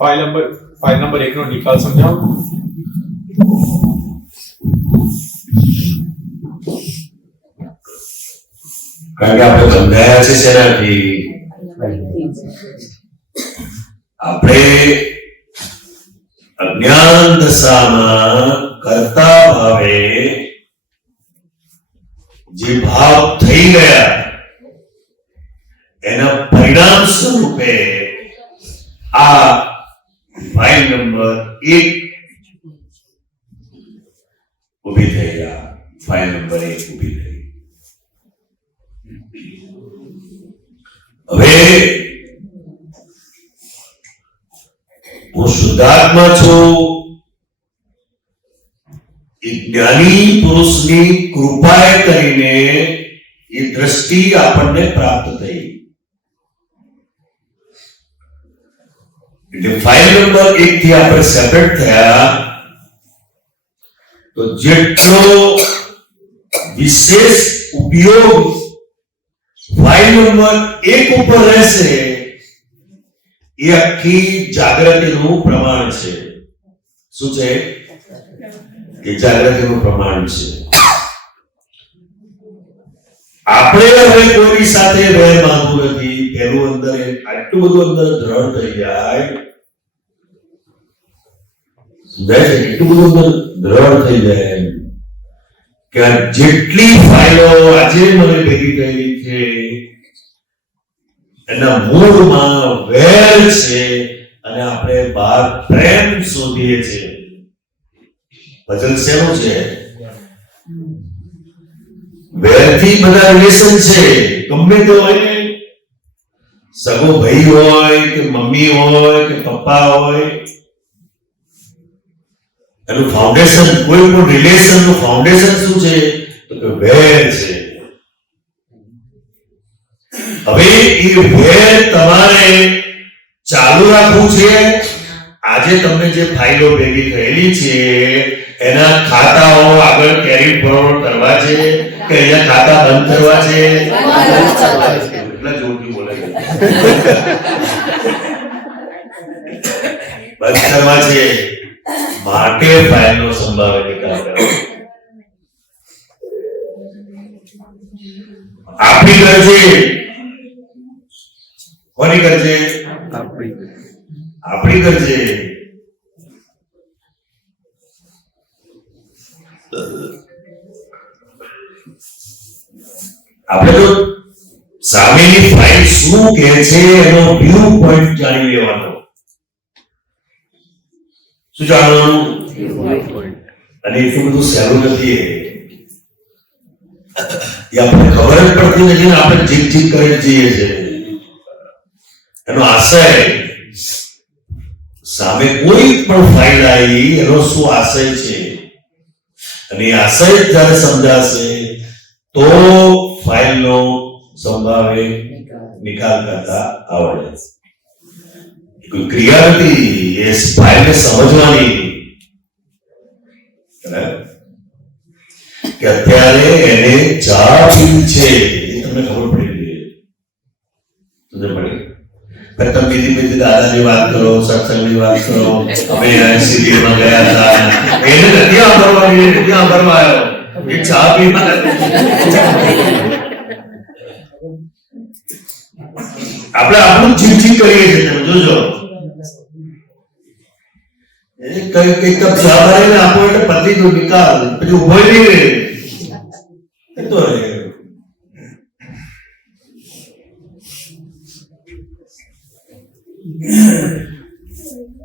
File number 1 નો નિકાલ સમજાવો. કારણ કે આપણે બંધાયા છે શેનાથી? આપણે અજ્ઞાન દશામાં કરતા ભાવે જે ભાવ થઈ ગયા એના પરિણામ સ્વરૂપે આ ફાઇલ નંબર 1 ઉભી થઈ ગયા. ફાઇલ નંબર 1 ઉભી થઈ. હવે હું શુદ્ધાત્મા છું. એ જ્ઞાની પુરુષની કૃપાએ કરીને એ દ્રષ્ટિ આપણને પ્રાપ્ત થઈ. એટલે ફાઇલ નંબર 1 થી આપણે સેપરેટ થયા તો જેટલો વિશેષ ઉપયોગ ફાઇલ નંબર 1 ઉપર રહેશે એ આખી જાગૃતિનું પ્રમાણ છે. શું છે? કે જાગૃતિનું પ્રમાણ છે. આપણે હવે કોઈની સાથે વેર માંગવું નથી. પેલું અંદર આટલું બધું અંદર દ્રઢ થઈ જાય, એટલું બધું અંદર દ્રઢ થઈ જાય કે જેટલી ફાઇલો આજે મને ભેગી થયેલી છે એના મૂળમાં વેર છે અને આપણે બહાર પ્રેમ શોધીએ છીએ. ભજન શેનું છે? વેરથી બધા રિલેશન છે. ગમે તે હોય ને, સગો ભાઈ હોય કે મમ્મી હોય કે પપ્પા હોય, એનું ફાઉન્ડેશન, કોઈ પણ રિલેશન નું ફાઉન્ડેશન શું છે? તો કે વેર છે. હવે એ વેર તમારે ચાલુ રાખવું છે. આજે તમને જે ફાઇલો ભેગી થયેલી છે એના ખાતાઓ આગળ કેરી ફોરવર્ડ કરવા છે કે અહીંયા ખાતા બંધ કરવા છે? એટલા જોરથી બોલાય બંધ કરવા છે. માટે ફાઇલનો સંભાવે નિકાલ કરો. આપણી કરજે. કોની કરજે? આપણી કરજે. આપણે તો સામેની ફાઇલ શું કહે છે એનો વ્યૂ પોઈન્ટ જાણી લેવાનો. શું જાણવાનું? અને એટલું બધું સહેલું નથી. એ આપણને ખબર જ પડતી નથી ને આપણે જીત જીત કરી જઈએ છીએ. એનો આશય, સામે કોઈ પણ ફાઇલ આવી એનો શું આશય છે અને એ આશય જ્યારે સમજાશે તો ફાઇલનો સંભાવે નિકાલ કરતા આવડે. કોઈ ક્રિયા નથી, એ ફાઇલને સમજવાની કે અત્યારે એને ચા પીવી છે એ તમને ખબર પડી ગઈ. તમને પડી? તમે ધીમે દાદાની વાત કરો, સત્સંગની વાત કરો. અમે સિરિયલમાં ગયા હતા, એને નથી સાંભળવાની, નથી સાંભળવા આવ્યો, એ ચા પીવા. આપણે આપણું ચીચી કરીએ છીએ. તમે જોજો, એક કપ ચા ભરીને આપો એટલે પતિ નો નિકાલ. પછી ઉભો નહીં રહે.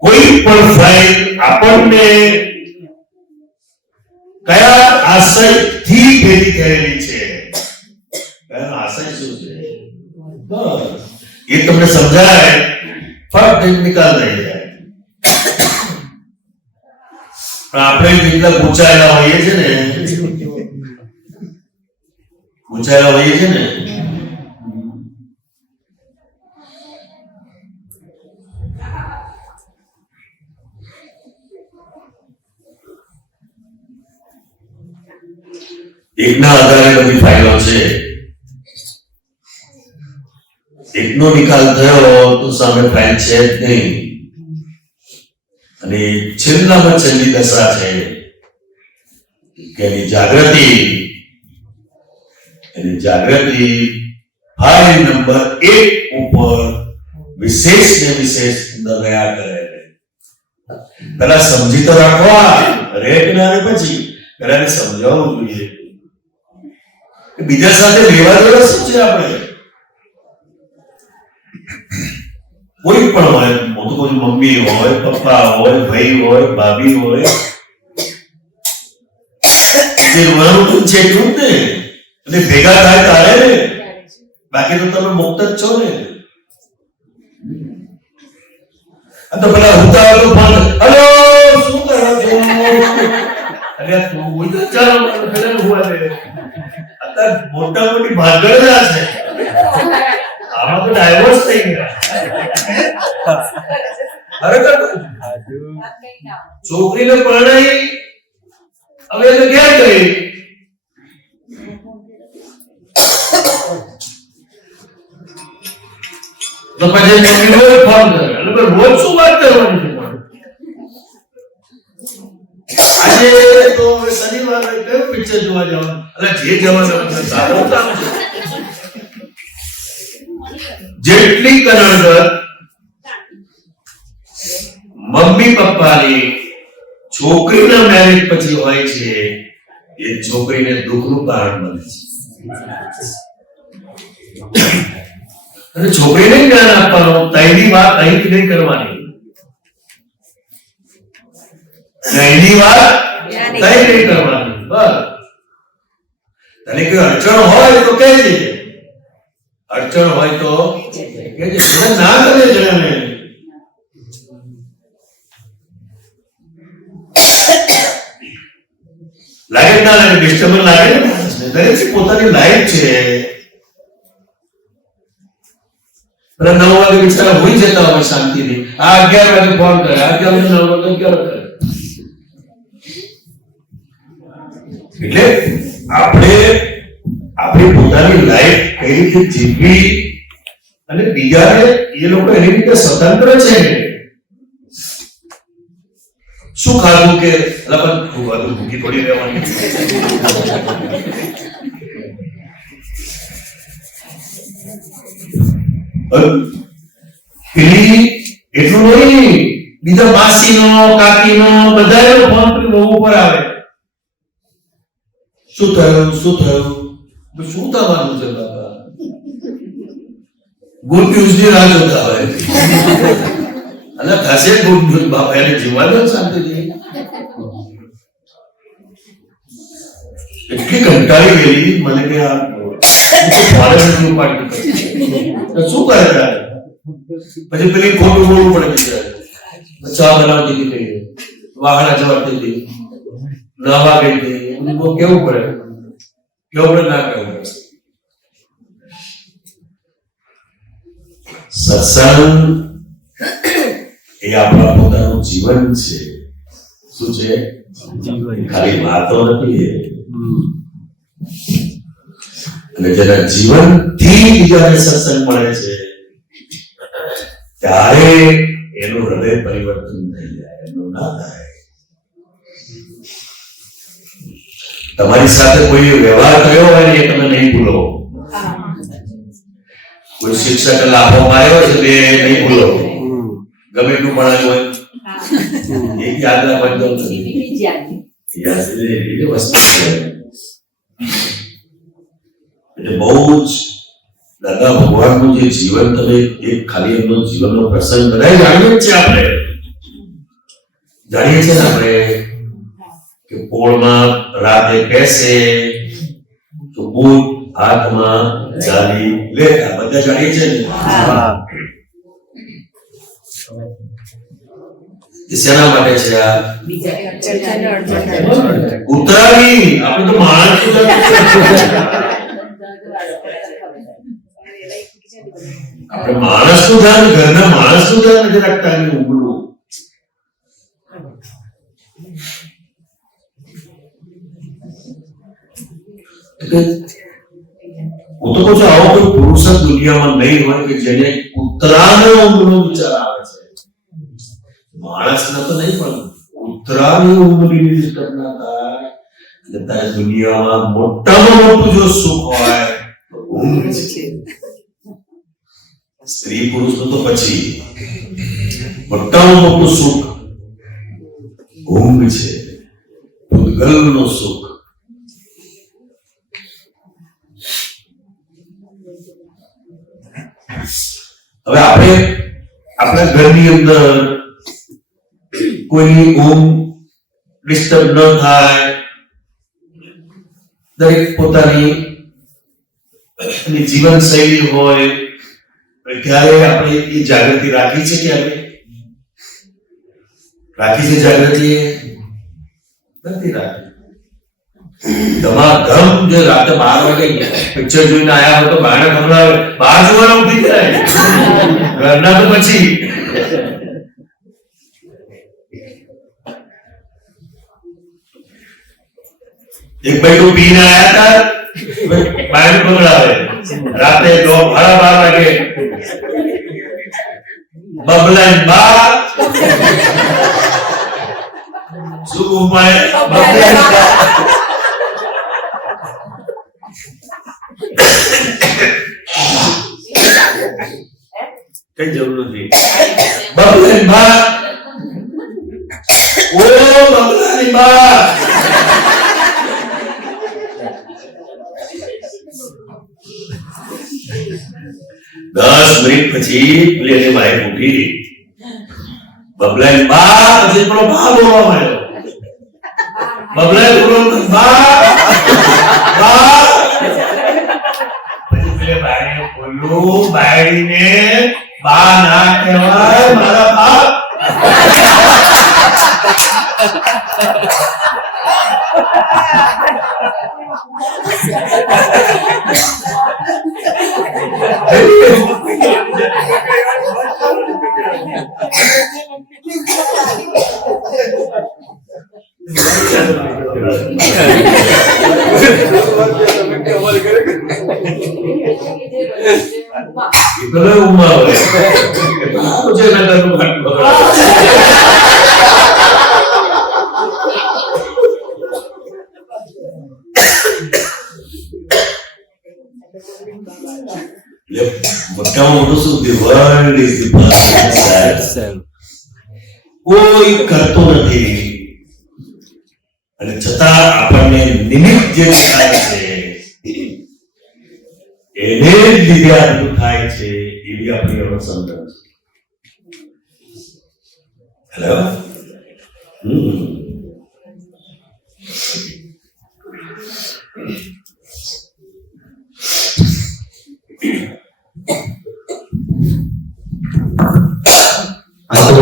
કોઈ પણ ફાઇલ આપણને કયા આશયથી ભેગી કરેલી છે, કયા આશય શું છે એ તમને સમજાય, ફક્ત નિકાલ થઈ જાય. પણ આપણે જેટલા પૂછાયેલા હોઈએ છે ને, એકના આધારે બધી ફાઇલો છે. એકનો નિકાલ થયો તો સામે ફાઇલ છે જ નહીં. અને છેલ્લામાં છેલ્લી દશા છે કે એની જાગૃતિ ફાઇલ નંબર 1 ઉપર વિશેષ ને વિશેષ દયા કરે. પેલા સમજી તો રાખવા રેટ ના પછી પેલા સમજાવવું જોઈએ કે બીજા સાથે વ્યવહાર વ્યવહાર શું છે. આપણે કોઈ પણ હોય, હું તો કોઈ મમ્મી હોય, પપ્પા હોય, ભાઈ હોય, ભાભી હોય, જે રોવાનું તું છે એટલું જ ને, અને ભેગા થાય તારે ને, બાકી તો તમે મુક્ત જ છો ને. આ તો પેલા ઉતાવળ ફોન, હેલો શું કરો છો? અરે તું બોલતો ચાલો પેલા હુવા દે. અત્યારે મોટા મોટી ભાગડા છે. આમાં તો ડાયવોર્સ થઈ ગયા. ખરેખર છોકરીને પરણાઈ હવે તો ક્યાં ગઈ? તો પછી મમ્મીને ફોન કરે અને રોજ શું વાત કરવાની છે? આજે તો શનિવારે કયું પિક્ચર જોવા જવાનું? એટલે જે જવા જવાનું સારું કામ છે. જેટલી કનડગત મમ્મી પપ્પાની છોકરીના મેરેજ પછી હોય છે એ છોકરીને દુઃખનું કારણ બને છે. અને છોકરીને જ્ઞાન આપવાનું, તૈની વાત અહીંથી નહીં કરવાની. તૈની વાત તઈ નહીં કરવાની. બસ તને કોઈ અડચણ હોય તો કહેજે. અડચણ હોય તો ના કરે જણાને. લાગે ના લાગે, ડિસ્ટર્બન્સ લાગે ને માણસને. દરેક પોતાની લાઈફ છે. 9 વાગે બિચારા હોઈ જતા હોય શાંતિથી. આ 11 વાગે ફોન કરે, આ 9 વાગે 11 કરે. એટલે આપણે આપણી પોતાની લાઈફ કઈ રીતે જીવવી અને બીજાને એ લોકો એની રીતે સ્વતંત્ર છે. શું ખાધું કે ભૂખી થોડી રહેવાની. પેલી એટલું નહીં, બીજા માસીનો, કાકીનો બધા ફોન કરી બહુ ઉપર આવે. શું થયું શું થયું? શું થવાનું છે બાબા? ગુડ ન્યૂઝ ની રાહ જોતા હોય. અને થશે ગુડ ન્યૂઝ બાપા, એને જીવવાનું શાંતિથી. એટલી કંટાળી ગયેલી મને કે આ શું કરે? પછી પેલી ખોટું બોલવું પડે. ચા બનાવતી હતી, વાહણા જવાતી હતી, નાવા ગઈ હતી. કેવું પડે? કેવું પડે ના કેવું પડે? સત્સંગ એ આપણા પોતાનું જીવન છે. શું છે? ખાલી વાતો નથી. અને જેના જીવનથી બીજાને સત્સંગ મળે છે ત્યારે એનું હૃદય પરિવર્તન થઈ જાય. એનું ના થાય. તમારી સાથે કોઈ વ્યવહાર કર્યો હોય ને એ તમે નહીં ભૂલો. કોઈ શિક્ષક લાભો માર્યો છે તે નહીં ભૂલો. ગમે એટલું ભણાયું હોય એ યાદ રાખવાનું વસ્તુ છે. એટલે બહુ જ દાદા ભગવાનનું જે જીવન, તમે એક ખાલી એમનો જીવનનો પ્રસંગ બધા જાણીએ છીએ. આપણે જાણીએ છીએ ને આપણે કે પોળમાં રાતે બેસે તો બૂટ હાથમાં ચાલી લેતા. બધા જાણીએ છીએ ને. શેના માટે છે આ? ઉતરાવી. આપણે તો માણસ આપણે માણસનું ધ્યાન, ઘરના માણસનું ધ્યાન નથી રાખતા. એનું ઉગડું હું તો કહું છું આવો કોઈ પુરુષ જ દુનિયામાં નહીં હોય કે જેને કૂતરાનો ઊંઘનો વિચાર આવે છે. માણસના તો નહીં પણ કૂતરાની ઊંઘની ડિસ્ટર્બ ના થાય. અને તારે દુનિયામાં મોટામાં મોટું જો સુખ હોય તો ઊંઘ છે. સ્ત્રી પુરુષનું તો પછી મોટામાં મોટું સુખ ઊંઘ છે, ભૂતગલનું સુખ. હવે આપણે આપણા ઘરની અંદર કોઈની ઊંઘ ડિસ્ટર્બ ન થાય, દરેક પોતાની જીવનશૈલી હોય, ત્યારે આપણે એ જાગૃતિ રાખી છે. ક્યારે રાખી છે જાગૃતિ? નથી રાખી. ધમાધમ જે રાતે 12 વાગે પિક્ચર જોઈને આયા હોય તો બહાર ખવડાવે, બહાર જોવાના ઉઠી જાય, ઘરના તો પછી. એક ભાઈ તો પીને આયા હતા, બહાર ખવડાવે રાતે 12 વાગે બબલન બા શું ઉપાય? બબલન બા કઈ જરૂર નથી. બબલન બા, ઓ બબલાની બા. દસ મિનિટ પછી પેલી વાઈફ ઉઠી, બબલાઈ બા, પછી પેલો બા બોલવા માંડ્યો. બબલાઈ બોલો બા બા. પછી પેલે બાયડીને બોલ્યું, બાયડીને બા ના કહેવાય મારા બાપ. Itulah umar. Aku jangan ada rumah. Macam musuh the world is the person. કોઈ કરતો નથી અને છતાં આપણને નિમિત્ત જે થાય છે એને જ લીધે આટલું થાય છે એવી આપણી હવે સમજણ છે. હેલો,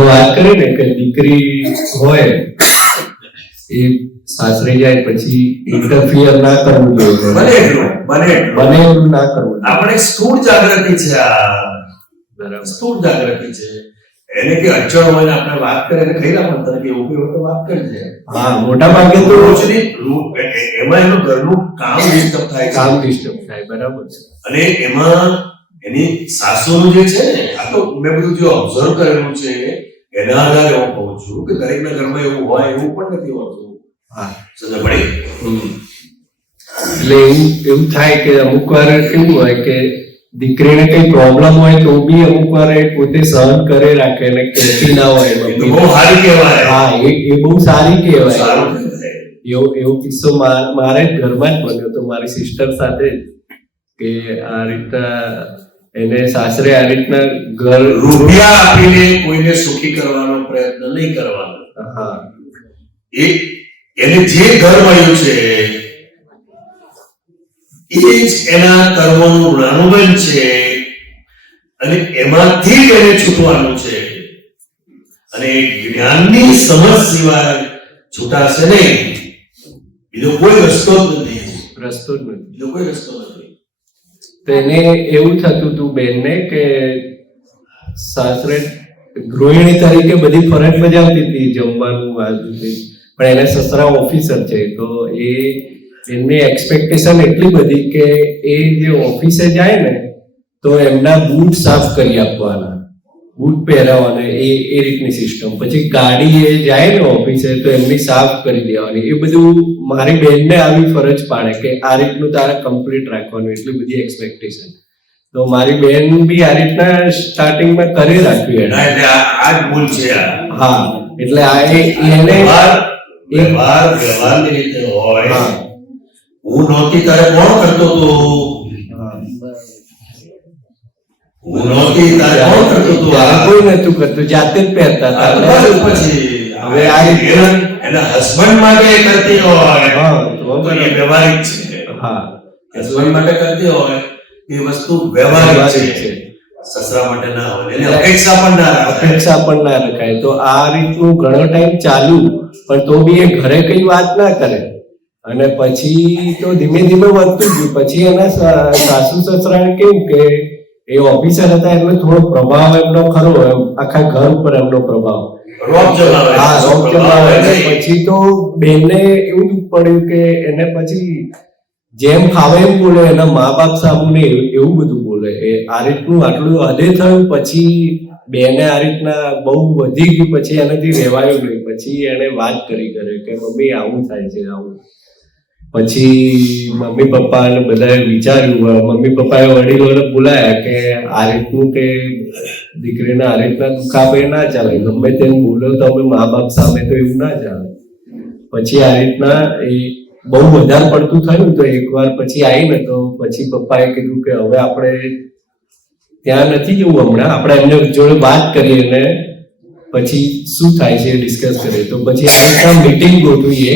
વાત કરી ને કે દીકરી હોય એ સાસરે જાય પછી ઇન્ટરફિયર ના કરવું જોઈએ, બને એટલું ના કરવું. આપણે સ્થૂળ જાગૃતિ છે, આ બરાબર સ્થૂળ જાગૃતિ છે. એને કે અચળ હોય ને આપણે વાત કરીએ ને કહી રાખો તરીકે એવું કોઈ તો વાત કરજે. હા, મોટા ભાગે તો રોજની એમાં એનું ઘરનું કામ ડિસ્ટર્બ થાય છે, કામ ડિસ્ટર્બ થાય, બરાબર છે. અને એમાં એની સાસુનું જે છે ને, આ તો મેં બધું જે ઓબ્ઝર્વ કરેલું છે એના આધારે હું કહું છું કે દરેકના ઘરમાં એવું હોય એવું પણ નથી હોતું. હા, સમજ પડી? એટલે એવું થાય કે અમુક વાર કેવું હોય કે દીકરીને કઈ પ્રોબ્લેમ હોય તો બી અમુક વાર પોતે સહન કરે રાખે ને કહેતી ના હોય. એ તો બહુ સારી કહેવાય. હા, એ બહુ સારી કહેવાય. સારું કહેવાય. એવો કિસ્સો મારે ઘરમાં જ બન્યો હતો મારી સિસ્ટર સાથે કે આ રીતના એને સાસરે આ રીતના ઘર રૂપિયા આપીને કોઈને સુખી કરવાનો પ્રયત્ન નહીં કરવાનો. હા, એને જે ઘર મળ્યું છે એ જ એના કર્મોનું ઋણાનુબંધ છે અને એમાંથી જ એને છૂટવાનું છે. અને જ્ઞાનની સમજ સિવાય છૂટાશે નહીં. બીજો કોઈ રસ્તો જ નથી. બીજો કોઈ રસ્તો નથી. તો એને એવું થતું હતું બેનને કે સાસરે ગૃહિણી તરીકે બધી ફરજ બજાવતી હતી, જમવાનું વાજુથી, પણ એને સસરા ઓફિસર છે તો એમની એક્સપેક્ટેશન એટલી બધી કે એ જે ઓફિસે જાય ને તો એમના બૂટ સાફ કરી આપવાના. બૂટ પહેરાવવાના એ રીતની સિસ્ટમ. પછી ગાડી એ જાય ને ઓફિસે તો એમની સાફ કરી દેવાની. એ બધું મારી બહેનને આવી ફરજ પાડે કે આ રીતનું તારે કમ્પ્લીટ રાખવાનું, એટલી બધી એક્સપેક્ટેશન. તો મારી બહેન બી આ રીતના સ્ટાર્ટિંગમાં કરી રાખ્યું એને. એટલે આ જ ભૂલ છે. હા, એટલે આ એને વ્યવહારની રીતે હોય. હું નહોતી ત્યારે કોણ કરતો હતો? હું નહોતી ત્યારે કોણ કરતો હતો? કોઈ નતું કરતું, જાતે જ પહેરતા હતા. પછી હવે આ એના હસબન્ડ માટે કરતી હોય તો એ વ્યવહારિક છે. હા, હસબન્ડ માટે કરતી હોય એ વસ્તુ વ્યવહારિક છે. સસરા માટે ના હોય, એની અપેક્ષા પણ ના રખાય. તો આ રીતનું ઘણો ટાઈમ ચાલ્યું, પણ તો બી એ ઘરે કઈ વાત ના કરે. અને પછી તો ધીમે ધીમે વધતું ગયું. પછી એના સાસુ સસરાને કેવું કે એ ઓફિસર હતા એટલે થોડો પ્રભાવ એમનો ખરો, આખા ઘર ઉપર એમનો પ્રભાવ. રોબ જમાવે. પછી તો બેનને એવું પડ્યું કે એને પછી જેમ ફાવે એમ બોલે, એના મા બાપ સામે એવું બધું બોલે. એ આ રીતનું આટલું હદે થયું. પછી બેને આ રીતના બહુ વધી ગયું. પછી એનાથી રહેવાયું નહીં. પછી એને વાત કરી કરે કે મમ્મી આવું થાય છે, આવું. પછી મમ્મી પપ્પાને બધાએ વિચાર્યું, મમ્મી પપ્પાએ વડીલોને બોલાયા કે આ રીતનું કે દીકરીને આ રીતના દુખાવે ના ચાલે, ગમે તેમ બોલો તો અમે મા બાપ સામે તો એવું ના ચાલે. પછી આ રીતના એ બહુ વધારે પડતું થયું. તો એકવાર પછી આવીને તો પછી પપ્પાએ કીધું કે હવે આપણે ત્યાં નથી જવું, હમણાં આપણે એમને જોડે વાત કરીએ ને પછી શું થાય છે ડિસ્કસ કરીએ. તો પછી આ રીતના મીટિંગ ગોઠવીએ.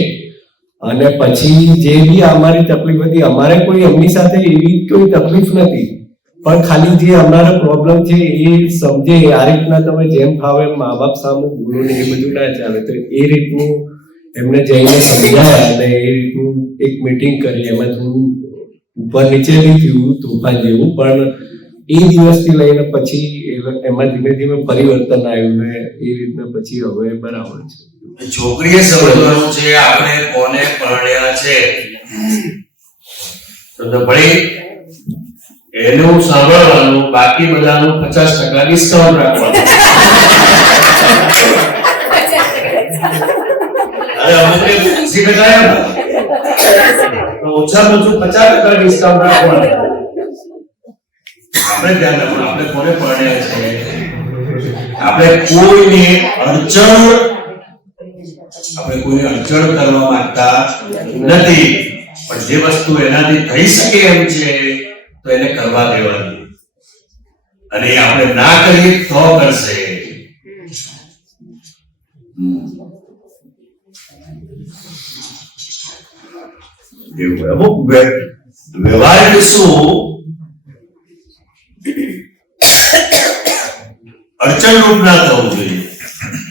અને પછી જે બી અમારી તકલીફ હતી, અમારે કોઈ એમની સાથે એવી કોઈ તકલીફ નથી, પણ ખાલી જે અમારો પ્રોબ્લેમ છે એ સમજે. આ રીતના તમે જેમ ફાવે મા બાપ સામે બોલો ને એ બધું ના ચાલે. તો એ રીતનું એમને જઈને સમજાયા અને એ રીતનું એક મીટિંગ કરી. એમાં થોડું ઉપર નીચે બી થયું તોફાન જેવું, પણ એ દિવસથી લઈને પછી એમાં ધીમે ધીમે પરિવર્તન આવ્યું ને એ રીતના પછી હવે બરાબર છે. છોકરીએ સમજવાનું છે આપણે કોને પરણ્યા છે. તો ભાઈ એનું સાંભળવાનું, બાકી બધાનું 50% ડિસ્કાઉન્ટ રાખવાનું. અરે અમુક ઓછામાં ઓછું 50% ડિસ્કાઉન્ટ રાખવાનું. આપણે ધ્યાન રાખવાનું આપણે કોને પરણ્યા છે. આપણે કોઈને અડચણ કરવા માંગતા નથી, પણ જે વસ્તુ એનાથી થઈ શકે એમ છે તો એને કરવા દેવાની. અને આપણે ના કરીએ તો કરશે. એવું અમુક વ્યવહારિક શું અડચણરૂપ ના થવું જોઈએ.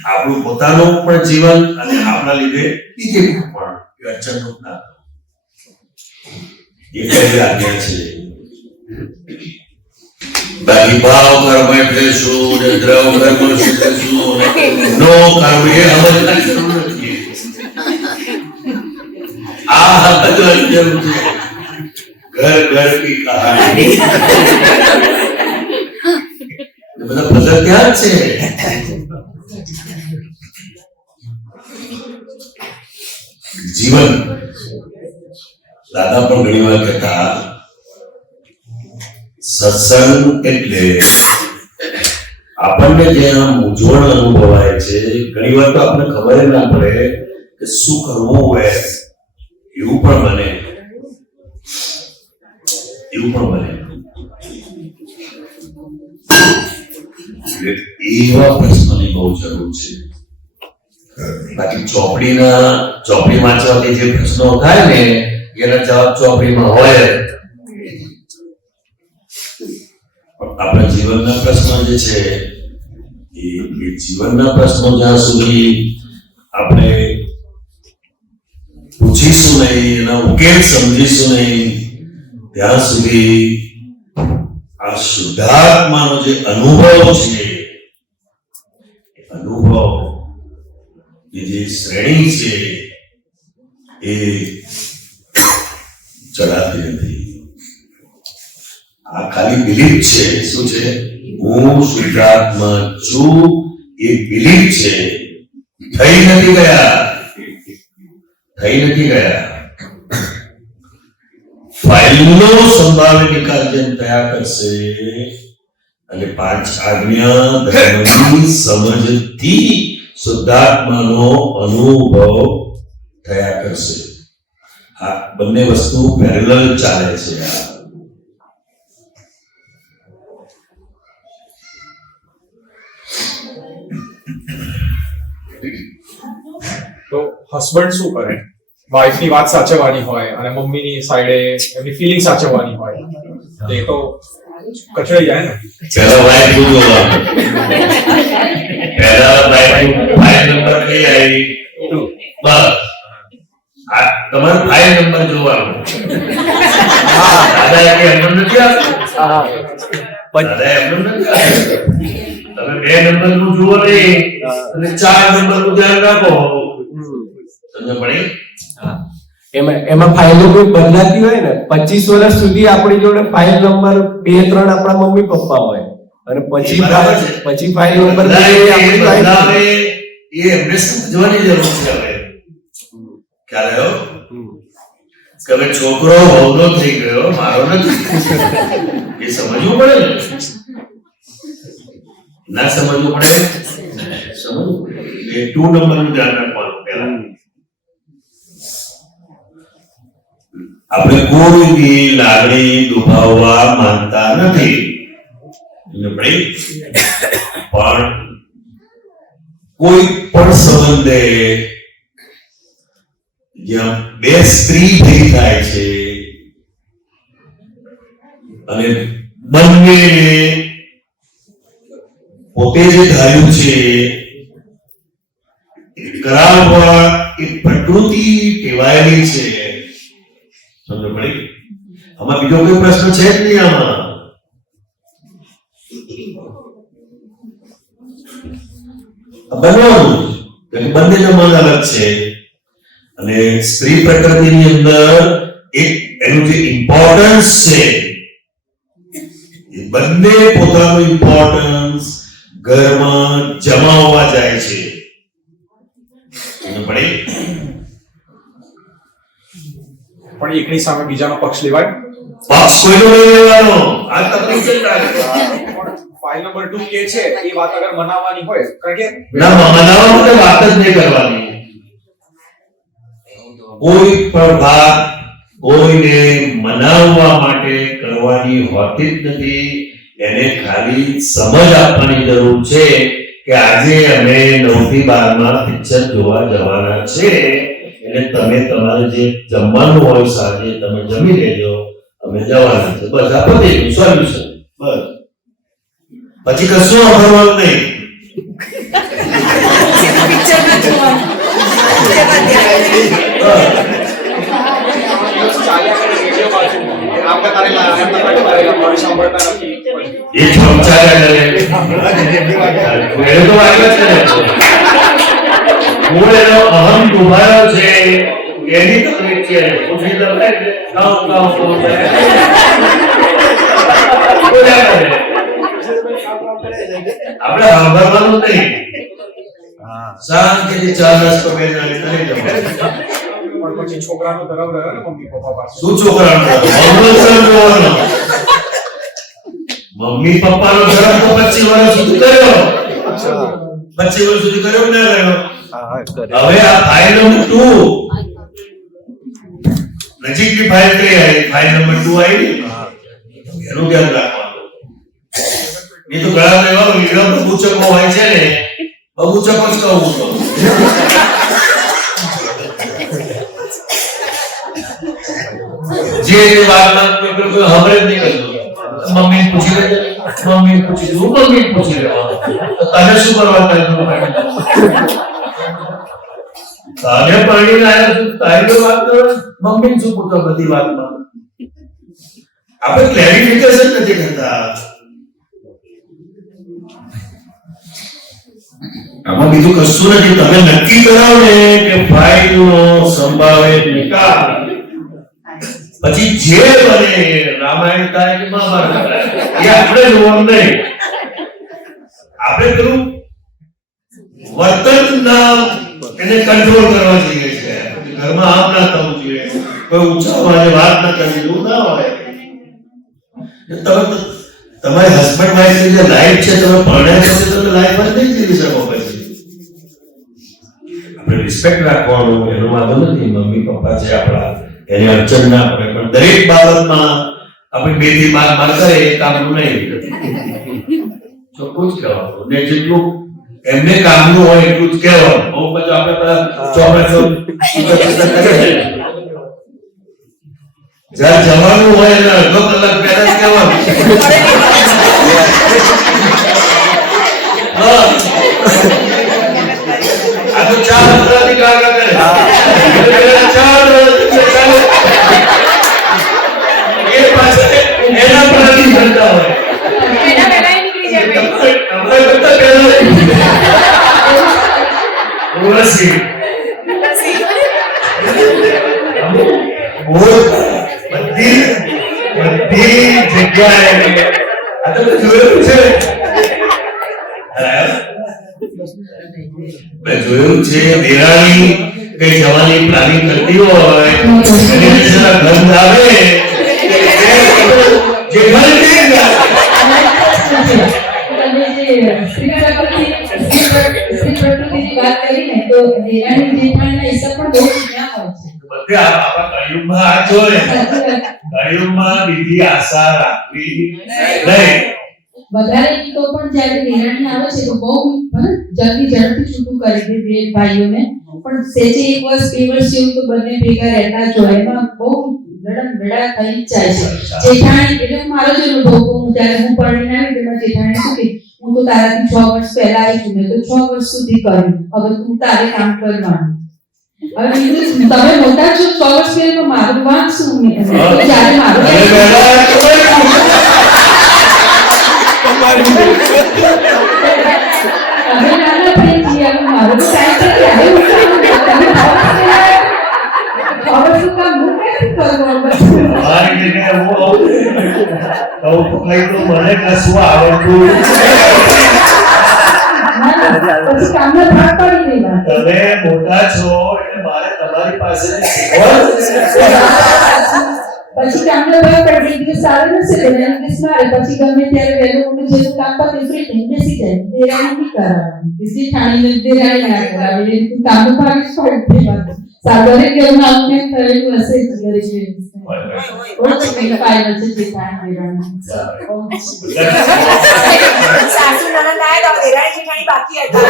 આપણું પોતાનું પણ જીવન અને આપણા લીધે બીજે પણ અડચણરૂપ ના થવું એ કઈ આજ્ઞા છે. બાકી ભાવ કર્મ એટલે શું ને દ્રવ કર્મ એટલે શું નો કર્મ એ સમજવાની જરૂર નથી. આ બધું જરૂર છે. ઘર ઘર કી કહાની બધા પઝલ ત્યાં જ છે. જીવન દાદા પણ ઘણી વાર કહેતા સત્સંગ એટલે આપણને જે મૂંઝવણ અનુભવાય છે, ઘણી વાર તો આપણને ખબર ના પડે કે શું કરવું હોય એવું પણ બને. એવા પ્રશ્નોની બહુ જરૂર છે. બાકી ચોપડી વાંચવાથી જે પ્રશ્નો થાય ને એના જવાબ ચોપડીમાં હોય. આપણા જીવનના પ્રશ્નો જે છે એ જીવનના પ્રશ્નો જ્યાં સુધી આપણે પૂછીશું નહીં, એના ઉકેલ સમજીશું નહીં, ત્યાં સુધી આ શુદ્ધાત્માનો જે અનુભવ છે, જે શ્રેણી છે એ ચડાતી નથી. આ ખાલી બિલીફ છે. શું છે? હું શુદ્ધાત્મા છું એ બિલીફ છે. થઈ નથી ગયા. ફાઇલનો સંભાવ્ય નિકાલ જેમ તૈયાર કરશે અને 5 આજ્ઞા ધર્મની સમજથી શુદ્ધાત્માનો અનુભવ થયા કરશે. આ બંને વસ્તુ પેરેલલ ચાલે છે. તો હસબન્ડ શું કરે? વાઇફ ની વાત સાચવવાની હોય અને મમ્મીની સાઈડે એમની ફિલિંગ સાચવવાની હોય, એ તો કચડાઈ જાય ને. પહેલા વાઇફ નું જોવાનું. પહેલા વાઇફ ફાઇલ નંબર કઈ આવી? બસ આ તમારો ફાઇલ નંબર જોવાનો. દાદા કે એમ નથી આવતું. દાદા એમ નથી આવતું. તમે 2 નંબર નું જુઓ નહીં અને 4 નંબર નું ધ્યાન રાખો. સમજ પડી? એમાં ફાઇલો કોઈ બદલાતી હોય ને, 25 વર્ષ સુધી આપણી જોડે ફાઇલ નંબર 2-3 આપણા મમ્મી પપ્પા હોય અને પછી ફાઇલ નંબર એ એમને સમજવાની જરૂર છે. હવે ખ્યાલ આવ્યો કે હવે છોકરો હોવનો થઈ ગયો, મારો નથી. એ સમજવું પડે ને. ના સમજવું પડે? સમજવું પડે. 2 નંબર નું ધ્યાન રાખવાનું. પહેલા આપણે કોઈની લાગણી દુભાવવા માંગતા નથી, પણ કોઈ પણ સંબંધે જ્યાં 2 સ્ત્રી ભેગી થાય છે અને બંનેને પોતે જે ધાર્યું છે કરાવવા એ પ્રકૃતિ ટેવાયેલી છે. સમજ પડી? આમાં બીજો કોઈ પ્રશ્ન છે જ નહીં. આમાં બનવાનું બંનેનો મન અલગ છે અને સ્ત્રી પ્રકૃતિની અંદર એક એનું જે ઇમ્પોર્ટન્સ છે એ બંને પોતાનું ઇમ્પોર્ટન્સ ઘરમાં જમાવવા જાય છે. સમજ પડી? પણ એકની સામે બીજાનો પક્ષ લેવાય? પક્ષ કોઈનો નહીં લેવાનો. આ તકલીફ છે. ફાઇલ નંબર 2 કે છે એ વાત અગર મનાવવાની હોય, કારણ કે ના મનાવવા માટે વાત જ નહીં કરવાની. કોઈ પણ વાત કોઈને મનાવવા માટે કરવાની હોતી જ નથી. એને ખાલી સમજ આપવાની જરૂર છે કે આજે અમે 9 થી 12 માં પિક્ચર જોવા જવાના છે, એટલે તમે તમારે જે જમવાનું હોય સાંજે તમે જમી લેજો, અમે જવાના છે. બસ આ પતી ગયું સોલ્યુશન. બસ પછી કશું અભરવાનું નહીં. એ સમજાયા કરે તો વાત જ કરે. હું એનો અહમ ડૂબાયો છે એની તકલીફ છે. પૂછી તમે આપણે સાંભળવાનું નહીં. શાંતિથી ચા નાસ્તો કરીને ચલી જવાનું. પણ પછી છોકરાનો ધરાવ રહ્યો ને મમ્મી પપ્પા પાસે. શું છોકરાનો ધરાવ? મમ્મી પપ્પાનો ધરાવ તો 25 વર્ષ સુધી કર્યો. 25 વર્ષ સુધી કર્યો ને રહ્યો. હવે આ ફાઇલ નંબર 2 નજીકની ફાઇલ કઈ આવી? ફાઇલ નંબર 2 આવી. એનું ધ્યાન રાખવાનું. એ તો ઘણા એવા વિડીયો બબૂચકો હોય છે ને, બબૂચકો જ કહું તો જે વાતમાં કોઈ ખબર જ નહીં કરતો. મમ્મી પૂછી લે, મમ્મી પૂછી લે, મમ્મી પૂછી લે. તને શું કરવા તારે? તારે પાણી લાયા તારી વાત કરો, મમ્મી શું પૂછો બધી વાતમાં? આપણે ક્લેરિફિકેશન નથી કરતા. આમાં બીજું કશું નથી. તમે નક્કી કરાવો ને કે ફાઇલનો સંભાવિત નિકાલ, પછી જે બને રામાયણ થાય કે મહાભારત થાય એ આપણે જોવાનું નહીં. આપણે પેલું વર્તનના એને કંટ્રોલ કરવા જોઈએ છે. ઘરમાં આમ ના થવું જોઈએ, કોઈ ઊંચા અવાજે વાત ના કરવી, એવું ના હોય. તમારી હસબન્ડ વાઈફની જે લાઈફ છે, તમે પરણ્યા પછી તમે લાઈફ જ નહીં જીવી શકો. પછી આપણે રિસ્પેક્ટ રાખવાનું, એનો વાંધો નથી. મમ્મી પપ્પા છે આપણા, એની અડચણ ના પડે, પણ દરેક બાબતમાં આપણે બે થી માર કરે એ કામનું નહીં. ચોખ્ખું જ કહેવાનું, ને જેટલું એમને કામનું હોય એટલું જ કહેવાનું. બહુ બધું આપણે બધા ચોકલેટો જ્યાં જવાનું હોય એને અડધો કલાક પહેલા જ કહેવાનું. આ તો 4 વર્ષથી કાગળ કરે. 4 વર્ષ એ પાછળ એના પ્રતિ ધંધા હોય. એના પહેલા નીકળી જાય. આપણે બધા પહેલા ઉરસી બધી જગ્યાએ આ તો જોયું છે. મેં જોયું છે દેરાણી કઈ જવાની પ્લાનિંગ કરતી હોય અને જરા ગંધ આવે જે ઘર વાત કરી ને તો દેરાણી જેઠાણીના હિસાબ પણ બહુ જ્ઞાન હોય છે. બધે આપણા કળિયુગમાં આ જોડે કળિયુગમાં બીજી આશા રાખવી નહીં. વધારે તો પણ જ્યારે દેરાણી આવે છે તો બહુ જલ્દી ઝડપથી છૂટું કરી દે બે ભાઈઓને, પણ સેજે 1 વર્ષ 2 વર્ષ જેવું તો બંને ભેગા રહેતા જ હોય, એમાં બહુ લડા થઈ જ જાય છે. જેઠાણી એટલે મારો જ અનુભવ, હું જ્યારે હું પરણીને આવી તેમાં જેઠાણી શું કે હું તો તારાથી 6 વર્ષ પહેલા આવી છું, મેં તો 6 વર્ષ સુધી કર્યું, હવે તું તારે કામ કરવાનું. હવે તમે મોટા છો 6 વર્ષ પહેલા મારું વાંક શું? જ્યારે મારું તમે મોટા છો એટલે મારે તમારી પાસેથી પછી કામનો ભાગ પડી ગયો સારું નથી બને ઇંગ્લિશ મારે પછી ગમે ત્યારે વેલું ઉઠી જેવું કામ પતે ફ્રી થઈને બેસી જાય. દેરાણી નહીં કરવાનું, કિસી ઠાણીને દેરાણી ના કરાવી, તું કામનો ભાગ જ પડી વાત સાગરે કેવું નામ ને થયેલું હશે જ ઘરે છે. ઓછું ફાઇનલ છે જે ઠાણી દેરાણી સાસુ નણંદ આયા તો દેરાણી જેઠાણી બાકી હતા.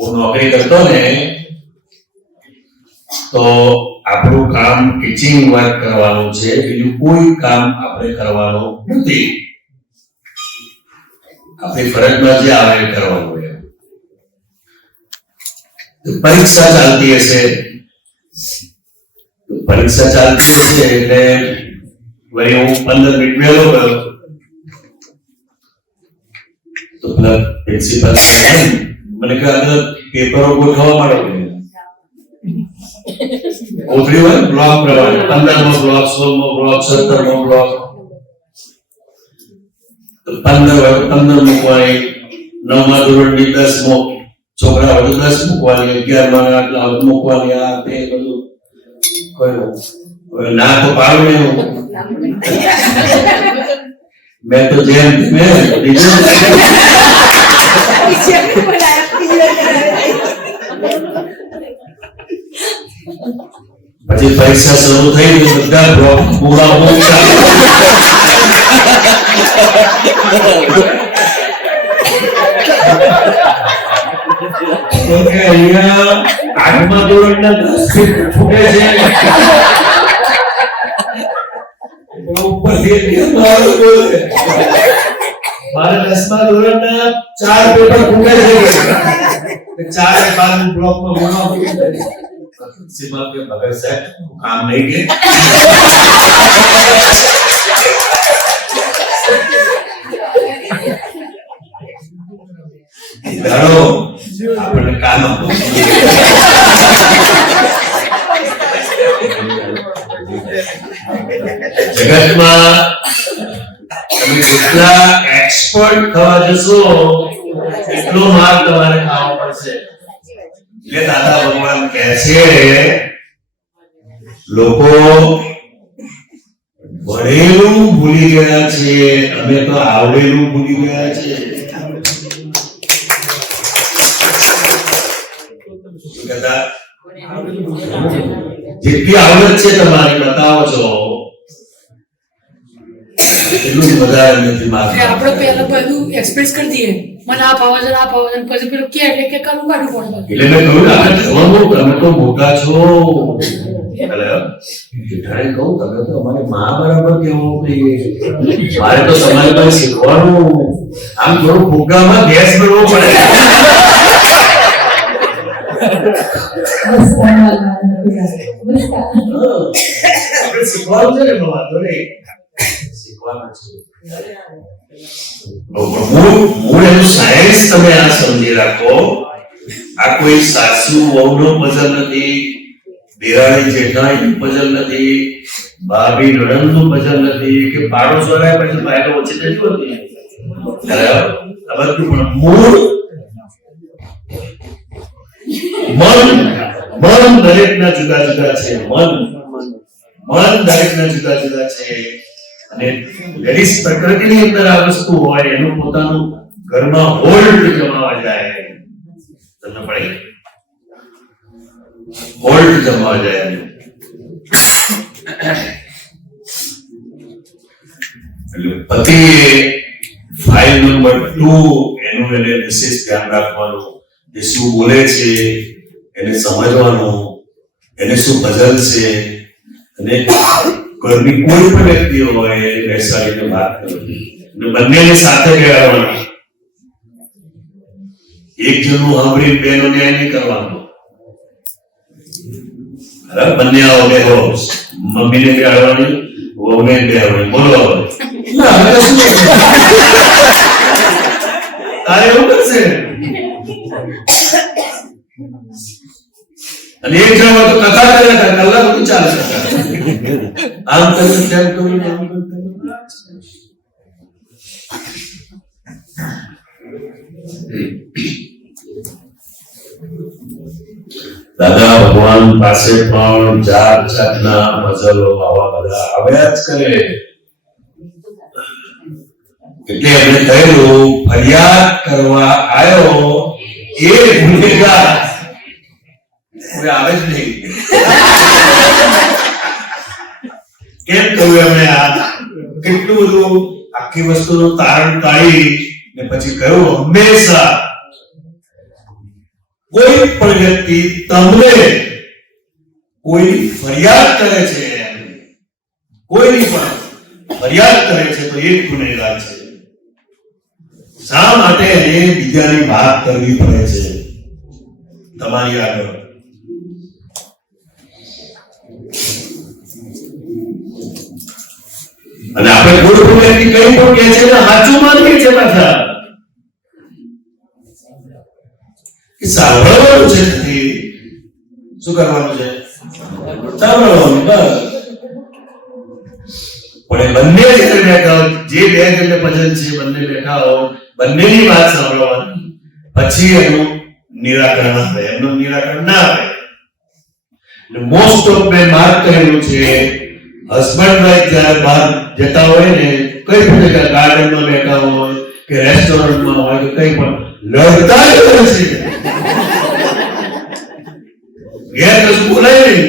હું નોકરી કરતો ને તો આપણું કામ ટીચિંગ વર્ક કરવાનું છે, બીજું કોઈ કામ આપણે કરવાનું નથી. આપણી ફરજમાં જે આવે એ કરવાનું હોય. પરીક્ષા ચાલતી હશે એટલે વળી હું 15 મિનિટ વહેલો ગયો તો પેલા પ્રિન્સિપલ મને કહે પેપરો ગોઠવવા માંડો. કોથળી હોય બ્લોક પ્રમાણે 15મો બ્લોક 16મો બ્લોક 17મો બ્લોક 15 હોય 15 મૂકવાની, 9મા ધોરણની 10મો છોકરા હોય તો 10 મૂકવાની, 11મા આટલા મૂકવાની, આ તે બધું કોઈ ના તો પાડું નહીં. મેં તો જેમ પછી પરીક્ષા શરૂ થઈ ગઈ, બધા બ્લોક પૂરા અહીંયા 8મા ધોરણના 10 ફીટ ફૂટે છે. મારે 10મા ધોરણના 4 પેપર ફૂટે છે. 4 એ 12 બ્લોકમાં બોલવા પ્રિન્સિપલ કે ભગત સાહેબ કામ નહીં કે ધારો આપણને કામ આપો. જગતમાં તમે જેટલા એક્સપર્ટ થવા જશો એટલો માર તમારે ખાવો પડશે. એટલે દાદા ભગવાન કહે છે લોકો ભણેલું ભૂલી ગયા છે, અમે તો આવડેલું ભૂલી ગયા છે. જેટલી આવડત છે તમારી બતાવો છો એટલું જ વધારે નથી માગતા. આપણે પહેલા બધું એક્સપ્રેસ કરી દઈએ, મને આ ભાવે છે, પછી પેલું કે એટલે કે કરવું કાઢવું પડે. એટલે મેં કહ્યું ને આપણે જવાનું, તમે તો મોટા છો. જેઠાણી કહું તમે તો અમારી માં બરાબર કેવું કહીએ, મારે તો તમારી પાસે શીખવાનું. આમ થોડું ભૂગામાં ગેસ કરવો પડે. આપણે શીખવાનું છે ને, વાંધો નહીં, શીખવાનું છે. મૂળ એનું સાયન્સ તમે આ સમજી રાખો. આ કોઈ સાસુ વહુનો પઝલ નથી, દેરાણી જેઠાણીનું પઝલ નથી, ભાભી નણંદનું પઝલ નથી, કે પાડોશવાળા પછી ભાઈનો ઓછી નથી હોતી. આ બધું પણ મૂળ મન દરેકના જુદા જુદા છે. મન દરેકના જુદા જુદા છે. અને દરેક પ્રકૃતિની અંદર આ વસ્તુ હોય એનું પોતાનું ઘરમાં હોલ્ડ જમાવા જાય. તમને પડે હોલ્ડ જમાવા જાય. એટલે પતિએ ફાઇલ નંબર 2 એનું એને વિશેષ ધ્યાન રાખવાનું. એ શું બોલે છે એને સમજવાનું, એને શું પઝલ છે. અને ઘરની કોઈ પણ વ્યક્તિ હોય એ બેસાડીને વાત કરવી અને બંનેને સાથે બેસાડવાના. એક જણનું સાંભળી બેનો ન્યાય નહીં કરવાનો. બરાબર, બંને આવો બેહો, મમ્મીને બેસાડવાની, વહુને બેસાડવાની. બોલો તારે એવું કરશે. અને એક જણ તો કથા કરે કલાક સુધી ચાલે. આમ કર્યું તેમ કર્યું આમ કર્યું. દાદા ભગવાન પાસે પણ જાત જાતના મઝલો આવા બધા આવ્યા જ કરે. એટલે એમણે કહ્યું ફરિયાદ કરવા આવ્યો એ ગુનેગાર કોઈ આવે જ નહીં. કેમ કહ્યું એમણે? આ કેટલું બધું આખી વસ્તુનું તારણ કાઢી ને પછી કહ્યું હંમેશા કોઈ પણ વ્યક્તિ તમને કોઈની ફરિયાદ કરે છે, કોઈની પણ ફરિયાદ કરે છે તો એ ગુનેગાર છે. શા માટે એને બીજાની વાત કરવી પડે છે તમારી આગળ? અને આપણે કોઈ પણ વ્યક્તિ કઈ પણ કહે છે ને સાચું માનીએ છે પાછા. એ સાંભળવાનું છે, શું કરવાનું છે? સાંભળવાનું બસ. પણ એ બંને જયારે બેઠા હો, જે બે જણને પસંદ છે બંને બેઠા હો, બંનેની વાત સાંભળવાની, પછી એનું નિરાકરણ આવે. એમનું નિરાકરણ ના આવે. મોસ્ટ ઓફ મેં માર્ક કરેલું છે હસબન્ડ વાઇફ જયારે બહાર જતા હોય ને, કઈ પણ જગ્યા ગાર્ડનમાં બેઠા હોય કે રેસ્ટોરન્ટમાં હોય કે કઈ પણ લડતા જ કરે છે. ઘેર કશું બોલાય નહીં.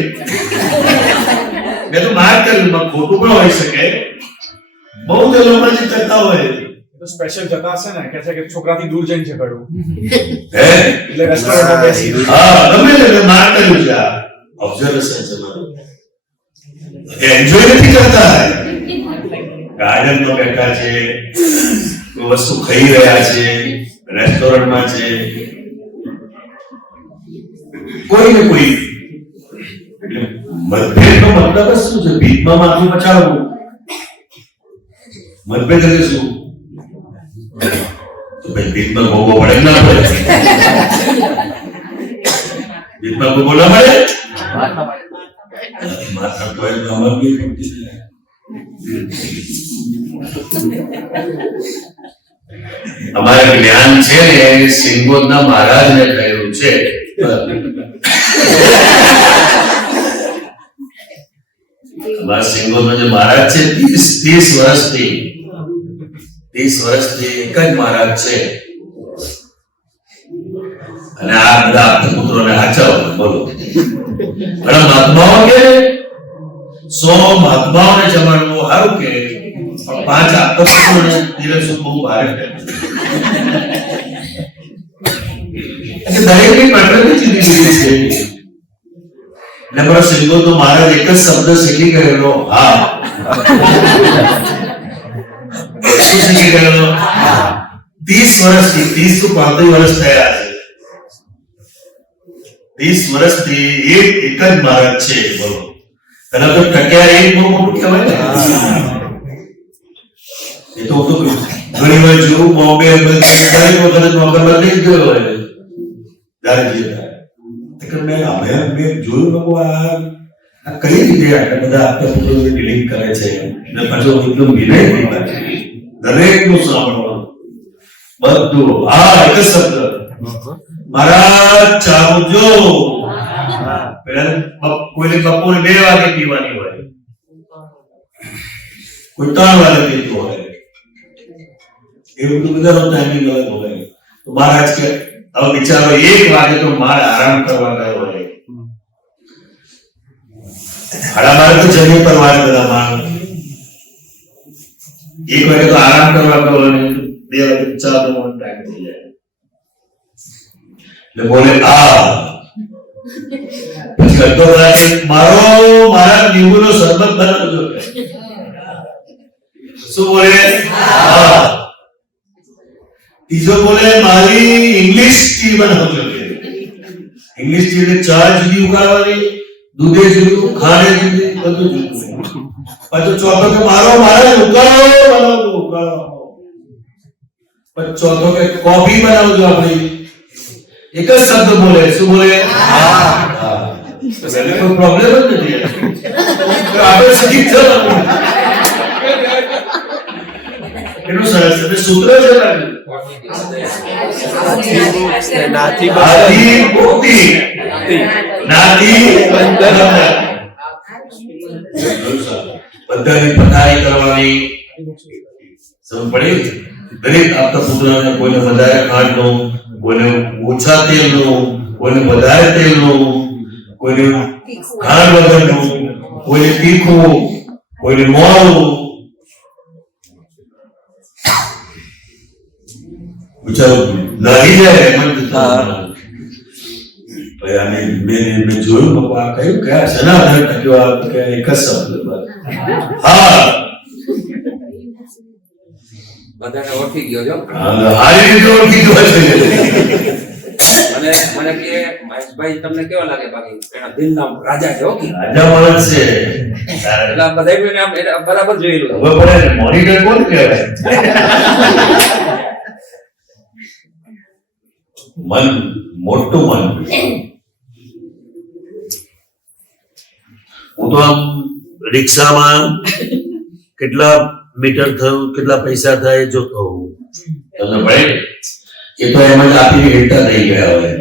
મેં તો માર્ક કરેલું, ખોટું પણ હોઈ શકે. બહુ જલોમાં જે કરતા હોય તો સ્પેશિયલ જતા હશે ને, કે છે કે છોકરાથી દૂર જઈને ઝઘડવું. હે એટલે રેસ્ટોરન્ટમાં બેસી હા ગમે તે માર્ક કર્યું છે. આ ઓબ્ઝર્વેશન છે મારું. એન્જોય નથી કરતા. ગાર્ડનમાં બેઠા છે, કોઈ વસ્તુ ખાઈ રહ્યા છે, રેસ્ટોરન્ટમાં છે, કોઈ ને કોઈ મતભેદનો મતલબ જ શું છે? ભીતમાં માથું પચાવવું. મતભેદ એટલે શું? તો ભાઈ ભીતમાં ભોગવો પડે કે ના પડે? ભીતમાં ભોગવો ના પડે? માથા તો એ અમર બી પડતી છે. અમારે જ્ઞાન છે ને એ સિંગોદના મહારાજને કહ્યું છે. અમારા સિંગોદનો જે મહારાજ છે 30 વર્ષથી એક જ મહારાજ છે અને આ બધા પુત્રોને હાચવ. બોલો ઘણા મહાત્માઓ કે 100 મહાત્માઓને જમાડવું સારું કે 5 આપતપુત્રોને પીરસવું બહુ ભારે છે. દરેકની પ્રકૃતિ જુદી જુદી છે. ને મારો સિંગોદ તો મહારાજ એક જ શબ્દ શીખી ગયેલો, હા. શું શીખી ગયેલો? 30 વર્ષથી 30 તો 35 વર્ષ થયા છે. 30 વર્ષથી એક જ મહારાજ છે. બોલો એના તો ટક્યા એક બહુ મોટું કહેવાય ને. એ તો ઘણી વાર જોયું બોમ્બે દરેક વખતે નોકર બદલી જ ગયો હોય ત્યારે જે થાય મેં જોયું લોકો આ કઈ રીતે આટલા બધા આપતા પુત્રોને ડીલિંગ કરે છે ને પાછો એટલું વિનય દરેકનું સાંભળવાનું બધું. હા એક જ શબ્દ મારા ચાવજો. પેલા કોઈને બપોરે 2 વાગે પીવાની હોય, કોઈ 3 વાગે પીતું હોય, એવું તો બધાનો ટાઈમિંગ અલગ હોય. તો મહારાજ કે હવે બિચારો 1 વાગે તો માળ આરામ કરવા ગયો હોય. 12:30 તો જમીન પર વાર બધા માળ 1 વાગે તો આરામ કરવા ગયો હોય, 2 વાગે ચા પીવાનો ટાઈમ થઈ જાય. એટલે બોલે આ પછી કરતો મારા લીંબુનો શરબત બનાવજો. શું બોલે? હા. ત્રીજો બોલે મારી ઇંગ્લિશ ટી બનાવજો. ઇંગ્લિશ ટી એટલે ચા જુદી ઉકાળવાની, દૂધે જુદું, ખાંડે જુદી, બધું જુદું. પછી ચોથો કે મારા ઉકાળો બનાવજો, ઉકાળો. પછી ચોથો કે કોફી બનાવજો. આપણી એક જ શબ્દ બોલે. શું બોલે? હા. એને કોઈ પ્રોબ્લેમ જ નથી. આપણે શીખી જવાનું. એટલું સરસ છે. સૂત્ર છે બધાની પથારી કરવાની સમજ પડી. દરેક આપતા પુત્રને કોઈને વધારે ખાંડનું, કોઈને ઓછા તેલનું, કોઈને વધારે તેલનું, કોઈને ખાંડ વગરનું, કોઈને તીખું, કોઈને મોળું. બિચારો લાગી જાય એમ મેં જોયું બાપુ આ કયું કયા શેના આધારે ટક્યો આ કે એક જ શબ્દ. હા બધાને ઓળખી ગયો છો. હારી રીતે ઓળખી ગયો છે. અને મને કે મહેશભાઈ તમને કેવા લાગે? બાકી એના દિલના રાજા છે. ઓકે રાજા માણસ છે. એટલે બધા આમ બરાબર જોયેલું. હવે પડે મોનિટર કોણ કહેવાય? મન મોટું મન. હું તો આમ રિક્ષામાં કેટલા મીટર થયું, કેટલા પૈસા થાય જોતો હોઉં. તમને પડે એ તો એમ જ આપીને હેઠા થઈ ગયા હોય.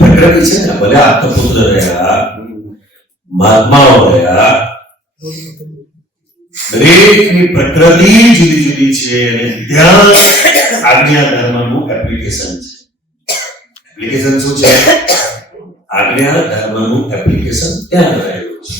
પ્રકૃતિ છે ને, ભલે આપતા પુત્ર રહ્યા, મહાત્માઓ રહ્યા, દરેકની પ્રકૃતિ જુદી જુદી છે અને ત્યાં આજ્ઞા ધર્મનું એપ્લિકેશન છે. એપ્લિકેશન શું છે? આજ્ઞા ધર્મનું એપ્લિકેશન ત્યાં રહેલું છે.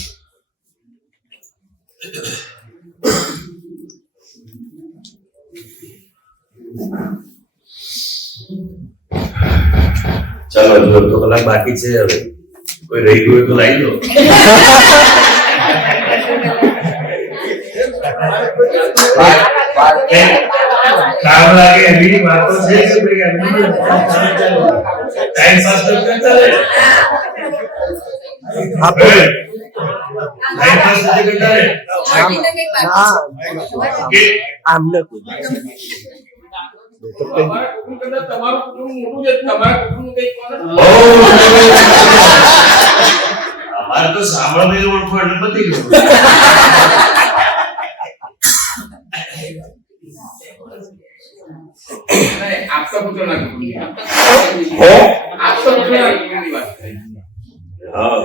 ચાલો હજુ અડધો કલાક બાકી છે. હવે કોઈ રહી ગયું તો લાવી દો. કામ લાગે એવી વાતો છે કે ભાઈ એમની ટાઈમ પાસ કરતા રહે આપણે ટાઈમ પાસ કરતા રહે કે આમને તમારા કુટુંબ કરતા તમારું કુટુંબ મોટું છે, તમારા કુટુંબ કંઈક કોને અમારે તો સાંભળવાની જ ઓળખો એટલે પતી ગયું. આપતા પુત્રના કુટુંબ હો? આપતા પુત્રના કુટુંબની વાત કરી. હા.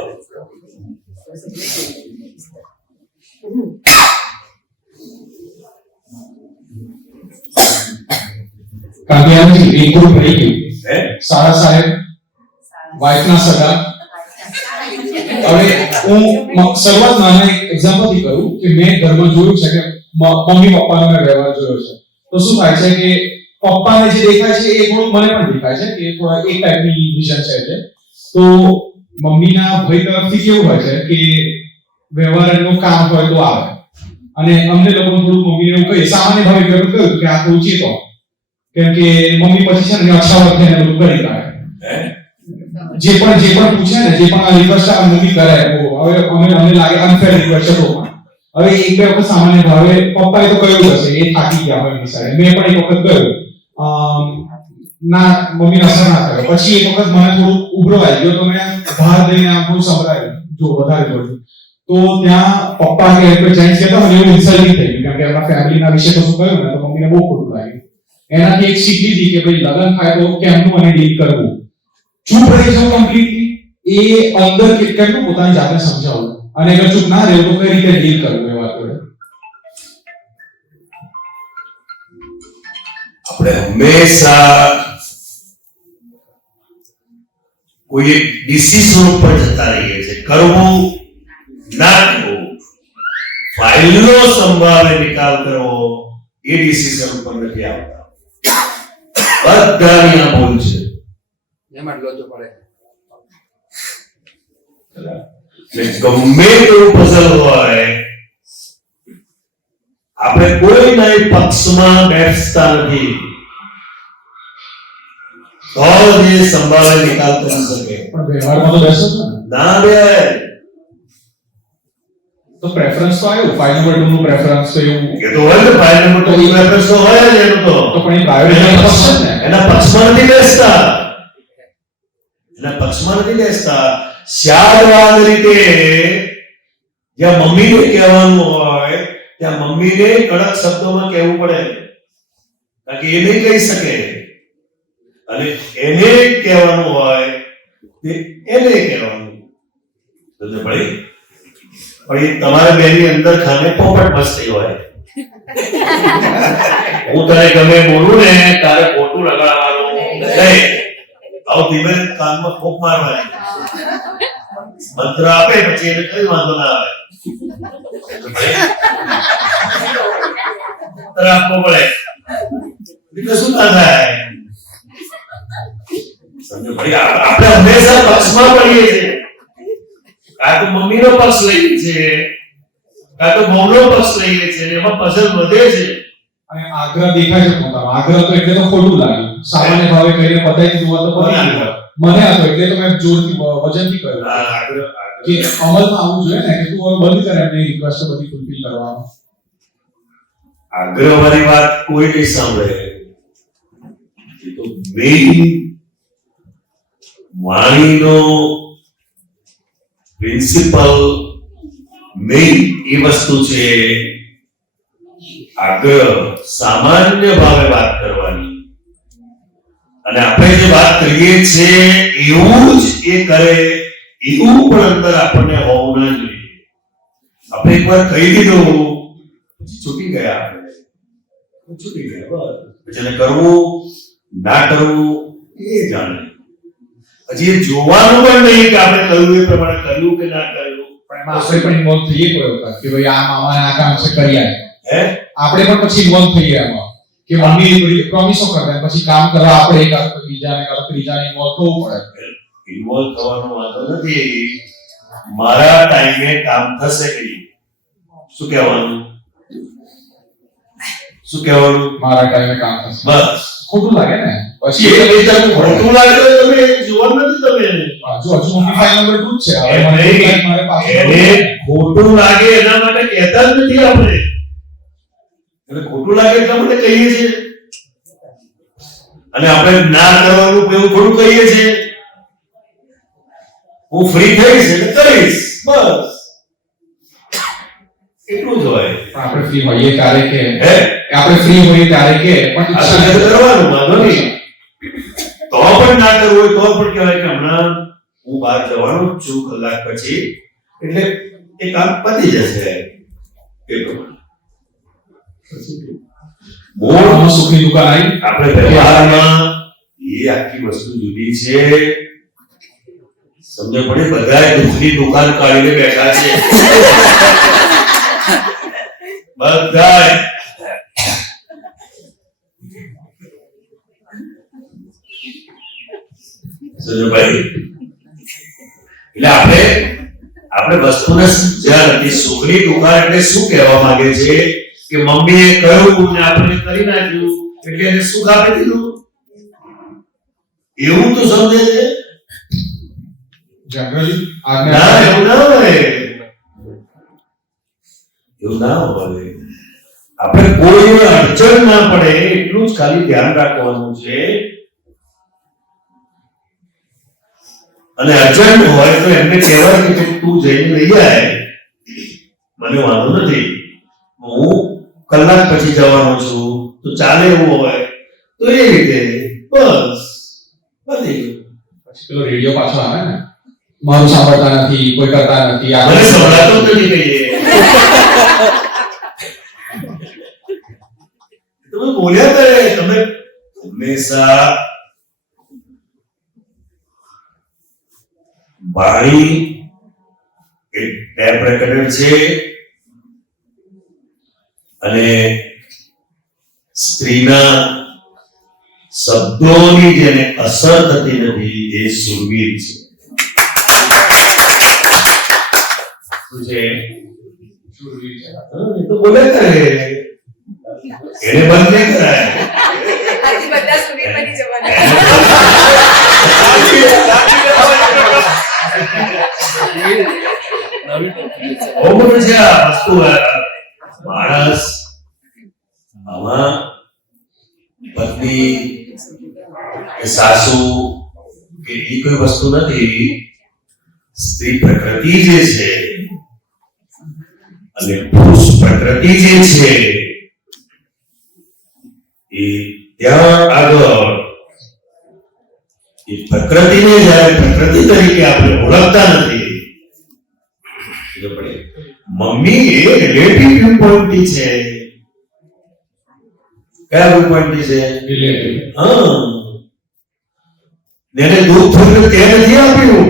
કાવ્યાનું રેકોર્ડ ભરી ગયું હે? સારા સાહેબ વાઇફના સગા. હવે હું શરૂઆત નાના એક એક્ઝામ્પલથી કરું કે મેં ઘરમાં જોયું છે કે મમ્મી પપ્પાનો મેં વ્યવહાર જોયો છે. તો શું થાય છે કે પપ્પાને જે દેખાય છે એ થોડુંક મને પણ દેખાય છે કે થોડા એક ટાઈપની વિઝન છે એટલે. તો મમ્મીના ભાઈ તરફથી કેવું હોય છે કે વ્યવહારનું કામ હોય તો આવે, અને અમને લોકો થોડું મમ્મીને એવું કહીએ સામાન્ય ભાવે કહ્યું કે આ થોડું ચેતો, કેમ કે મમ્મી પછી છે ને અછાવટ થઈને બધું કરી કાઢે. જે પણ પૂછે ને, જે પણ રિક્વેસ્ટ આ મમ્મી કરે, હવે અમને લાગે અનફેર રિક્વેસ્ટ હતો. હવે એક બે વખત સામાન્ય ભાવે પપ્પાએ તો કહ્યું હશે, એ થાકી ગયા હોય એની સાથે. મેં પણ એક વખત કહ્યું ના, મમ્મીને અસર ના થયો. પછી એક વખત મને થોડું ઉભરો આવી ગયો તો મેં બહાર જઈને આમ થોડું સંભળાયું, જો વધારે જોયું તો ત્યાં પપ્પા કે કોઈ જેન્ટ્સ કહેતા મને એવું ઇન્સલ્ટિંગ થઈ ગયું, કેમ કે એમના ફેમિલીના વિશે કશું કહ્યું ને તો મમ્મીને બહુ ખોટું લાગ્યું. એનાથી એક શીખ લીધી કે ભાઈ લગ્ન થાય તો કેમનું મને ડીલ કરવું. ચૂપ રહી જાઉં કમ્પ્લીટલી, એ અંદર કેમનું પોતાની જાતને સમજાવવું, અને અગર ચૂપ ના રહેવું તો કઈ રીતે ડીલ કરવું એ વાત જોડે. આપણે હંમેશા કોઈ એક ડિસિઝન ઉપર જતા રહીએ છીએ, કરવું ના કરવું, ફાઇલનો સંભાવે નિકાલ કરવો, એ ડિસિઝન ઉપર નથી આવતા. બધાની આ ભૂલ છે. એમાં જ લોચો પડે. ગમે તેવું પઝલ હોય, આપણે કોઈના પક્ષમાં બેસતા નથી તો જ એ સંભાવે નિકાલ કરી શકે. પણ વ્યવહારમાં તો બેસો છો ને, ના બે તો પ્રેફરન્સ તો આવ્યું, 5 નંબર 2 નું પ્રેફરન્સ તો એવું એ તો હોય ને, ફાઇલ નંબર તો પ્રેફરન્સ તો હોય જ એનો તો. તો પણ એ પ્રાઇવેટ પક્ષ છે ને. એના પક્ષમાં નથી બેસતા, એના પક્ષમાં નથી બેસતા. શાળવાદ રીતે જ્યાં મમ્મીને કહેવાનું હોય ત્યાં મમ્મીને કડક શબ્દોમાં કહેવું પડે, કારણ કે એ નહીં કહી શકે, અને એને કહેવાનું હોય એને કહેવાનું. સમજ પડી? પણ એ તમારા બેની અંદર ખાને પોપટ મસ્તી હોય. હું તને ગમે બોલું ને તારે ખોટું લગાડવાનું નહીં, આવું ધીમે કાનમાં ફોક મારવાની, મંત્ર આપે પછી એને કઈ વાંધો ના આવે. આપવો પડે, એટલે શું ના થાય. સમજો ભાઈ, આપણે હંમેશા પક્ષમાં પડીએ છીએ. કાં તો મમ્મીનો પક્ષ લઈએ છીએ, કાં તો બહુનો પક્ષ લઈએ છીએ, એમાં પઝલ વધે છે. અને આગ્રહ દેખાય છે પોતાનો. આગ્રહ તો એટલે તો ખોટું લાગ્યું, સામાન્ય ભાવે કહીને બતાવી દીધું તો પતી ગયું. મને હતો એટલે તો મેં જોરથી વજનથી કહ્યું કે અમલમાં આવવું જોઈએ ને, કે તું હવે બંધ કર એમની રિક્વેસ્ટ બધી ફૂલફિલ કરવાનું. આગ્રહ વાળી વાત કોઈ નહીં સાંભળે. એ તો મેઇન વાણીનો પ્રિન્સિપલ મેઇન એ વસ્તુ છે, આગ્રહ, સામાન્ય ભાવે વાત કરવાની. અને આપણે જે વાત કરીએ છીએ એવું જ એ કરે, એવું પણ અંદર આપણને હોવું ના જોઈએ. આપણે એકવાર કહી દીધું પછી છૂટી ગયા, આપણે છૂટી ગયા બસ. પછી એને કરવું ના કરવું એ જાણે. હજી એ જોવાનું પણ નહીં કે આપણે કહ્યું એ પ્રમાણે કર્યું કે ના કર્યું. પણ એમાં આપણે પણ ઇન્વોલ્વ થઈએ કોઈ વખત કે ભાઈ આ મામાને આ કામ છે કરી આય. હે, આપણે પણ પછી ઇન્વોલ્વ થઈએ એમાં કે મમ્મી બધી પ્રોમિસો કરતા પછી કામ કરવા આપણે એક બીજાને કાં ત્રીજાને ઇન્વોલ્વ થવું પડે. ઇન્વોલ્વ થવાનો વાંધો નથી. મારા ટાઈમે કામ થશે કે શું કહેવાનું? શું કહેવાનું? મારા ટાઈમે કામ થશે. બસ ખોટું લાગે ને પછી એ બીજાનું ખોટું લાગે તો તમે જોવા નથી તમે એને. હજુ મમ્મી ફાઇલ નંબર 2 જ છે. હવે એમ મને નહીં. મારે પાછું એને ખોટું લાગે એના માટે કહેતા જ નથી આપણે. એને ખોટું લાગે એટલા માટે કહીએ છીએ. અને આપણે ના કરવાનું એવું થોડું કહીએ છીએ. હું ફ્રી થઈશ એટલે કરીશ બસ એટલું જ હોય. પણ આપણે ફ્રી હોઈએ ત્યારે કે હે આપણે ફ્રી હોઈએ ત્યારે કે પણ આ તો કરવાનું વાંધો નહીં. તો પણ ના કરવું હોય તો પણ કહેવાય કે હમણાં હું બહાર જવાનો જ છું કલાક પછી એટલે એ કામ પતી જશે એ પ્રમાણે. મોળમાં સુખની દુકાન આવી. આપણે વ્યવહારમાં એ આખી વસ્તુ જુદી છે. સમજ પડી? બધાય દુઃખની દુકાન કાઢીને બેઠા છે બધાય. સંજયભાઈ એટલે આપણે વસ્તુને સમજ્યા નથી. સુખની દુકાન એટલે શું કહેવા માંગે છે કે મમ્મીએ કહ્યું ને આપણે કરી નાખ્યું એટલે એને સુખ આપી દીધું એવું તો સમજે છે. જનરલી ના એવું ના હોય. એવું ના હોય. આપણે કોઈ અડચણ ના પડે એટલું જ ખાલી ધ્યાન રાખવાનું છે. અને અર્જન્ટ હોય તો એમને કહેવાય કે તું જઈને લઈ આય, મને વાંધો નથી, હું કલાક પછી જવાનો છું, તો ચાલે એવું હોય તો એ રીતે બસ પતી ગયું. પછી પેલો રેડિયો પાછો આવે ને, મારું સાંભળતા નથી, કોઈ કરતા નથી, મને સંભળાતો જ નથી કહીએ. તમે બોલ્યા કરે, તમે હંમેશા વાણી એક ટેપ રેકોર્ડર છે અને સ્ત્રીના શબ્દોની જેને અસર થતી નથી એ સુરવીર છે. શું છે? એ તો બોલે કરે, એને બંધ નહીં કરાય. આજે બધા સુરવીર બની જવાના. બહુ બધું છે આ વસ્તુ. માણસ આમાં પત્ની કે સાસુ કે એ કોઈ વસ્તુ નથી. સ્ત્રી પ્રકૃતિ જે છે અને પુરુષ પ્રકૃતિ જે છે એ ત્યાં આગળ એ પ્રકૃતિને જ્યારે પ્રકૃતિ તરીકે આપણે ઓળખતા નથી, મમ્મી એ રિલેટિવ વ્યૂ પોઈન્ટ છે. કયા વ્યૂ પોઈન્ટ છે? રિલેટિવ. હા, એને દુઃખ થયું તે નથી આપ્યું,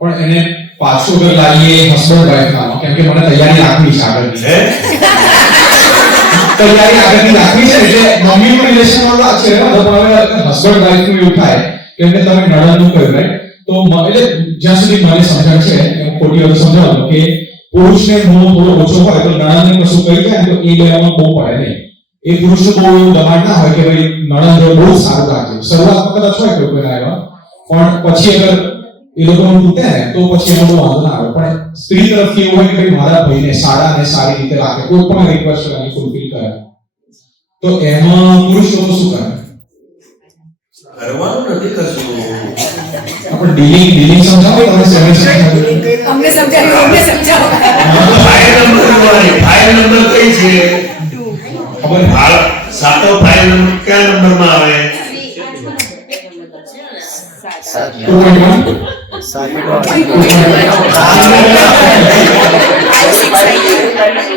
પણ એને પાછું અગર લાવીએ હસબન્ડ વાઈફ નામ, કેમ કે મને તૈયારી રાખવી છે આગળની. હે તૈયારી આગળની રાખવી છે એટલે મમ્મીનું રિલેશન વાળા છે ને, તો હવે હસબન્ડ વાઈફ નું એવું થાય કેમ કે તમે નણંદનું કહ્યું ને, તો એટલે જ્યાં સુધી મને સમજણ છે હું ખોટી વાત સમજાવું કે પુરુષને મોહ થોડો ઓછો હોય તો નણંદને કશું કહી જાય તો એ લેવામાં બહુ પડે નહીં. એ પુરુષનું બહુ એવું દબાણ ના હોય કે ભાઈ નણંદ બહુ સારું રાખે. શરૂઆતમાં કદાચ હોય કોઈ કોઈના એવા, પણ પછી અગર એ લોકોનું તૂટે ને તો પછી એનો બહુ વાંધો ના આવે. પણ સ્ત્રી તરફથી એવું હોય કે ભાઈ મારા ભાઈને સારા અને સારી રીતે રાખે, કોઈ પણ રિક્વેસ્ટ એની ફૂલફિલ કરે, તો એમાં પુરુષ લોકો શું કરે? કરવાનું નથી કશું. આપણે ડીલિંગ સમજાવો તમે 7 અમને સમજાવ્યું. ફાઇલ નંબર જોવાની. ફાઇલ નંબર કઈ છે ખબર હાલ સાતો ફાઇલ નંબર કયા નંબરમાં આવે? 2.1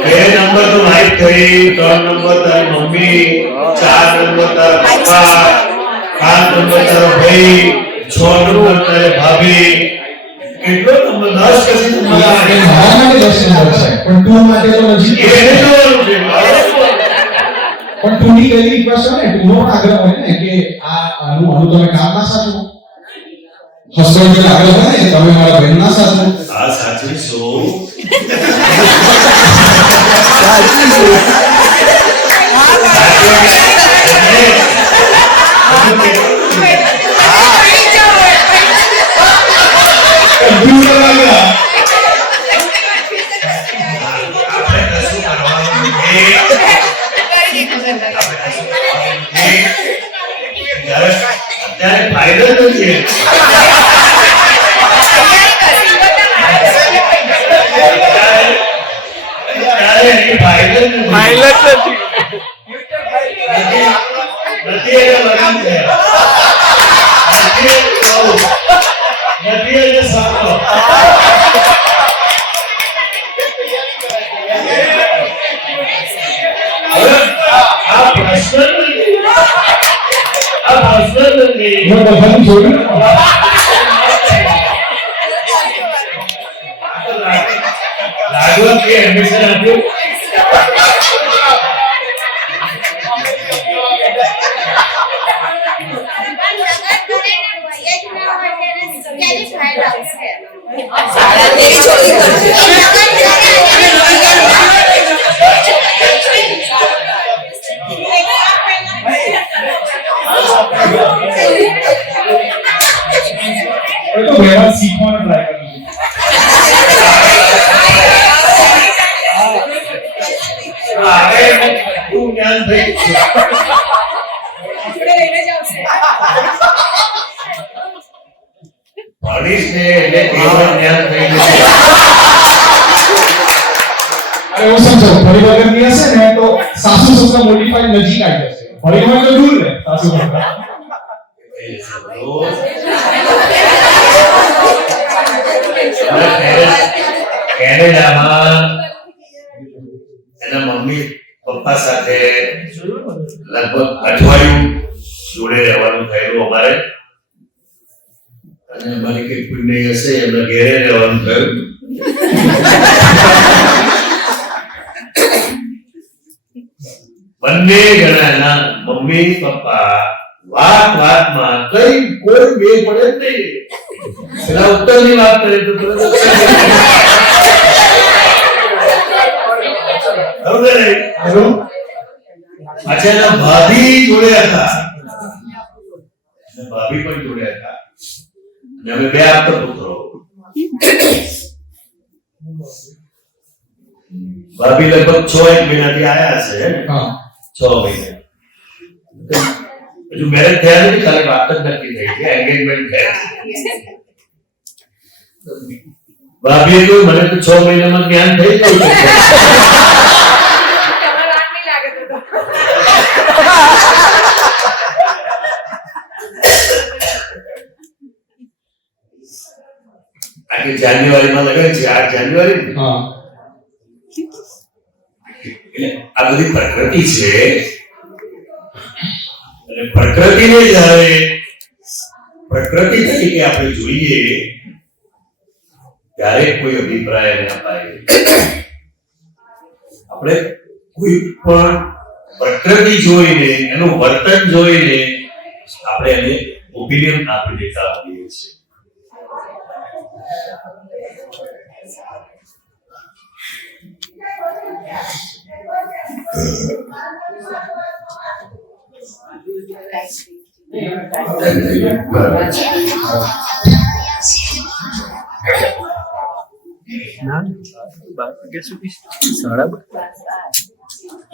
બે નંબર તો વાઇફ થઈ, 3 નંબર તારી મમ્મી, 4 નંબર તારા પપ્પા, 5 નંબર તારો ભાઈ, 6 નંબર તારે ભાભી. કેટલો નંબર? 10 પછી નંબર આવે. મારા માટે 10 નંબર છે પણ 2 માટે તો નજીક છે. એને જોવાનું છે. પણ 2 ની કઈ રિક્વેસ્ટ હોય ને 2 નો આગ્રહ હોય ને કે આનું તમે કામ ના સાચો, હસબન્ડ જે આગ્રહ હોય ને તમે મારા બહેન ના સાચો. આ સાચી છો. કમ્પ્યુટર લાગ્યા. આપણે કશું કરવાનું નથી. અત્યારે ફાયદો નથી. અત્યારે એની ફાયદો નથી. નથી એટલે લગ્ન થયા. નથી એટલે બહુ. નથી એટલે સારો. હવે આ પ્રશ્ન નથી. આ પ્રશ્ન નથી. મેં બધાને જોયું. લાડવા કે એડમિશન આપ્યું. તેરી છોકરી કરશે. એ તો વ્યવહાર શીખવાનો ટ્રાય કરું છું. હવે હું જ્ઞાન થઈ ગયું. જોડે લઈને જ આવશે. ભણીશ ને એટલે કેવળ જ્ઞાન થઈ ગયું. અરે એવું સમજો ફરી વગરની હશે ને તો સાસુ સસરા મોડિફાઈ નજીક આવી જશે. ફરી વગર તો દૂર ને સાસુ સસરા. કેનેડામાં એના મમ્મી પપ્પા સાથે લગભગ અઠવાડિયું જોડે રહેવાનું થયેલું અમારે. અને અમારી કઈ પુણ્ય હશે એમના ઘેરે રહેવાનું થયું. બંને જણા એના મમ્મી પપ્પા વાતમાં કઈ કોઈ બે પડે જ નહીં. પેલા ઉત્તરની વાત કરે તો તરત અચ્છા એના ભાભી જોડે હતા. ભાભી પણ જોડે હતા. અને અમે બે આપતા પુત્રો. ભાભી લગભગ 6 મહિનાથી આયા હશે. હા 6 મહિના હજુ મેરેજ થયા નથી. ખાલી વાત જ નક્કી થઈ છે. એન્ગેજમેન્ટ થયા છે. ભાભીએ કહ્યું મને તો 6 મહિનામાં જ્ઞાન થઈ ગયું છે. તમારા વાત નહીં લાગે તો. આજે જાન્યુઆરીમાં લગન છે. 8 જાન્યુઆરી. હા એટલે આ બધી પ્રકૃતિ છે. અને પ્રકૃતિને જ્યારે પ્રકૃતિ તરીકે આપણે જોઈએ ત્યારે કોઈ અભિપ્રાય ના પાય. આપણે કોઈ પણ પ્રકૃતિ જોઈને એનું વર્તન જોઈને આપણે એને ઓપિનિયન આપી દેતા હોઈએ છીએ.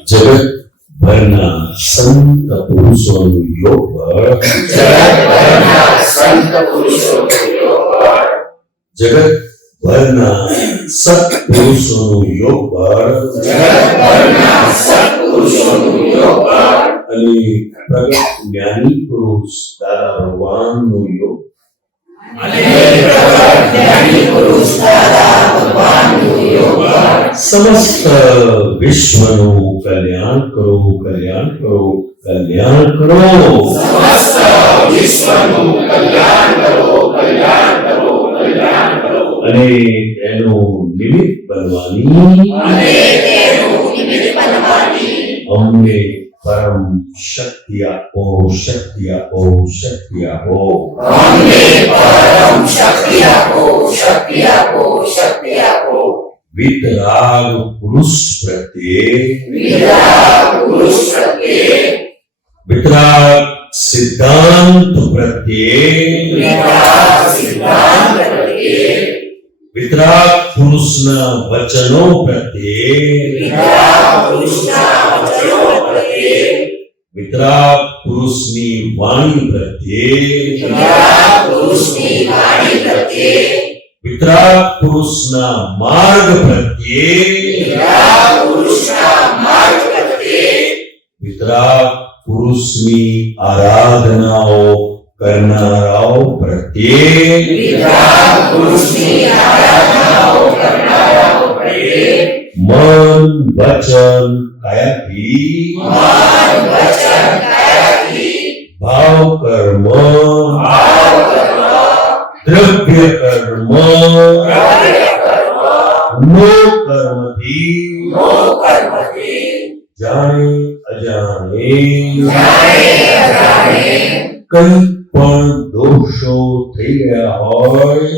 જગત ભરના સંત પુરુષોનું યોગ બળ. જગત ભરના સત્પુરુષોનું યોગ બળ. અને પ્રગટ જ્ઞાની પુરુષ દાદા ભગવાનનું યોગ. સમસ્ત વિશ્વનું કલ્યાણ કરો, કલ્યાણ કરો, કલ્યાણ કરો. અને તેનું નિમિત્ત બનવાની અમને પરમ શક્તિ આપો, શક્તિ આપો, શક્તિ આપો. વિતરાગ પુરુષ પ્રત્યે વિતરાગ સિદ્ધાંત પ્રત્યે વિતરાગ પુરુષના વચનો પ્રત્યે વિતરાગ પુરુષની વાણી પ્રત્યે વિતરાગ પુરુષના માર્ગ પ્રત્યે વિતરાગ પુરુષની આરાધનાઓ કરનારાઓ પ્રત્યે મન વચન કાયાથી ભાવ કર્મ દ્રવ્ય કર્મ નો કર્મથી જાણે અજાણે કઈ પણ દોષો થઈ ગયા હોય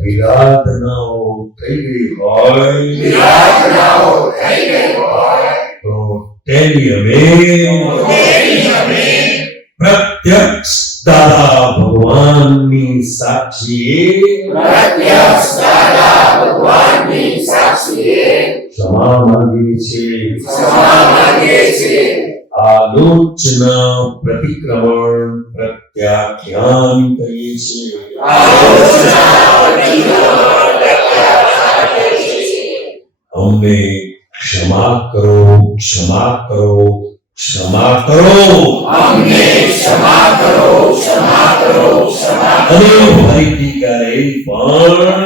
વિરાધનાઓ થઈ ગઈ હોય તો તેની અમે પ્રત્યક્ષ દાદા ભગવાનની સાક્ષીએ ક્ષમા માંગીએ છીએ આલોચના પ્રતિક્રમણ પ્રત્યાખ્યાન કરીએ છીએ અમને ક્ષમા કરો ક્ષમા કરો ક્ષમા કરો અને ફરીથી ક્યારેય પણ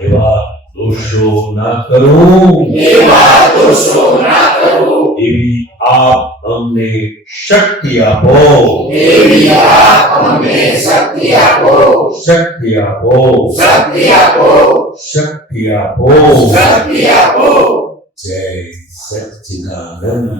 એવા દોષો ના કરો એવી આપ અમને શક્તિ આપો શક્તિ આપો જય સચ્ચિદાનંદ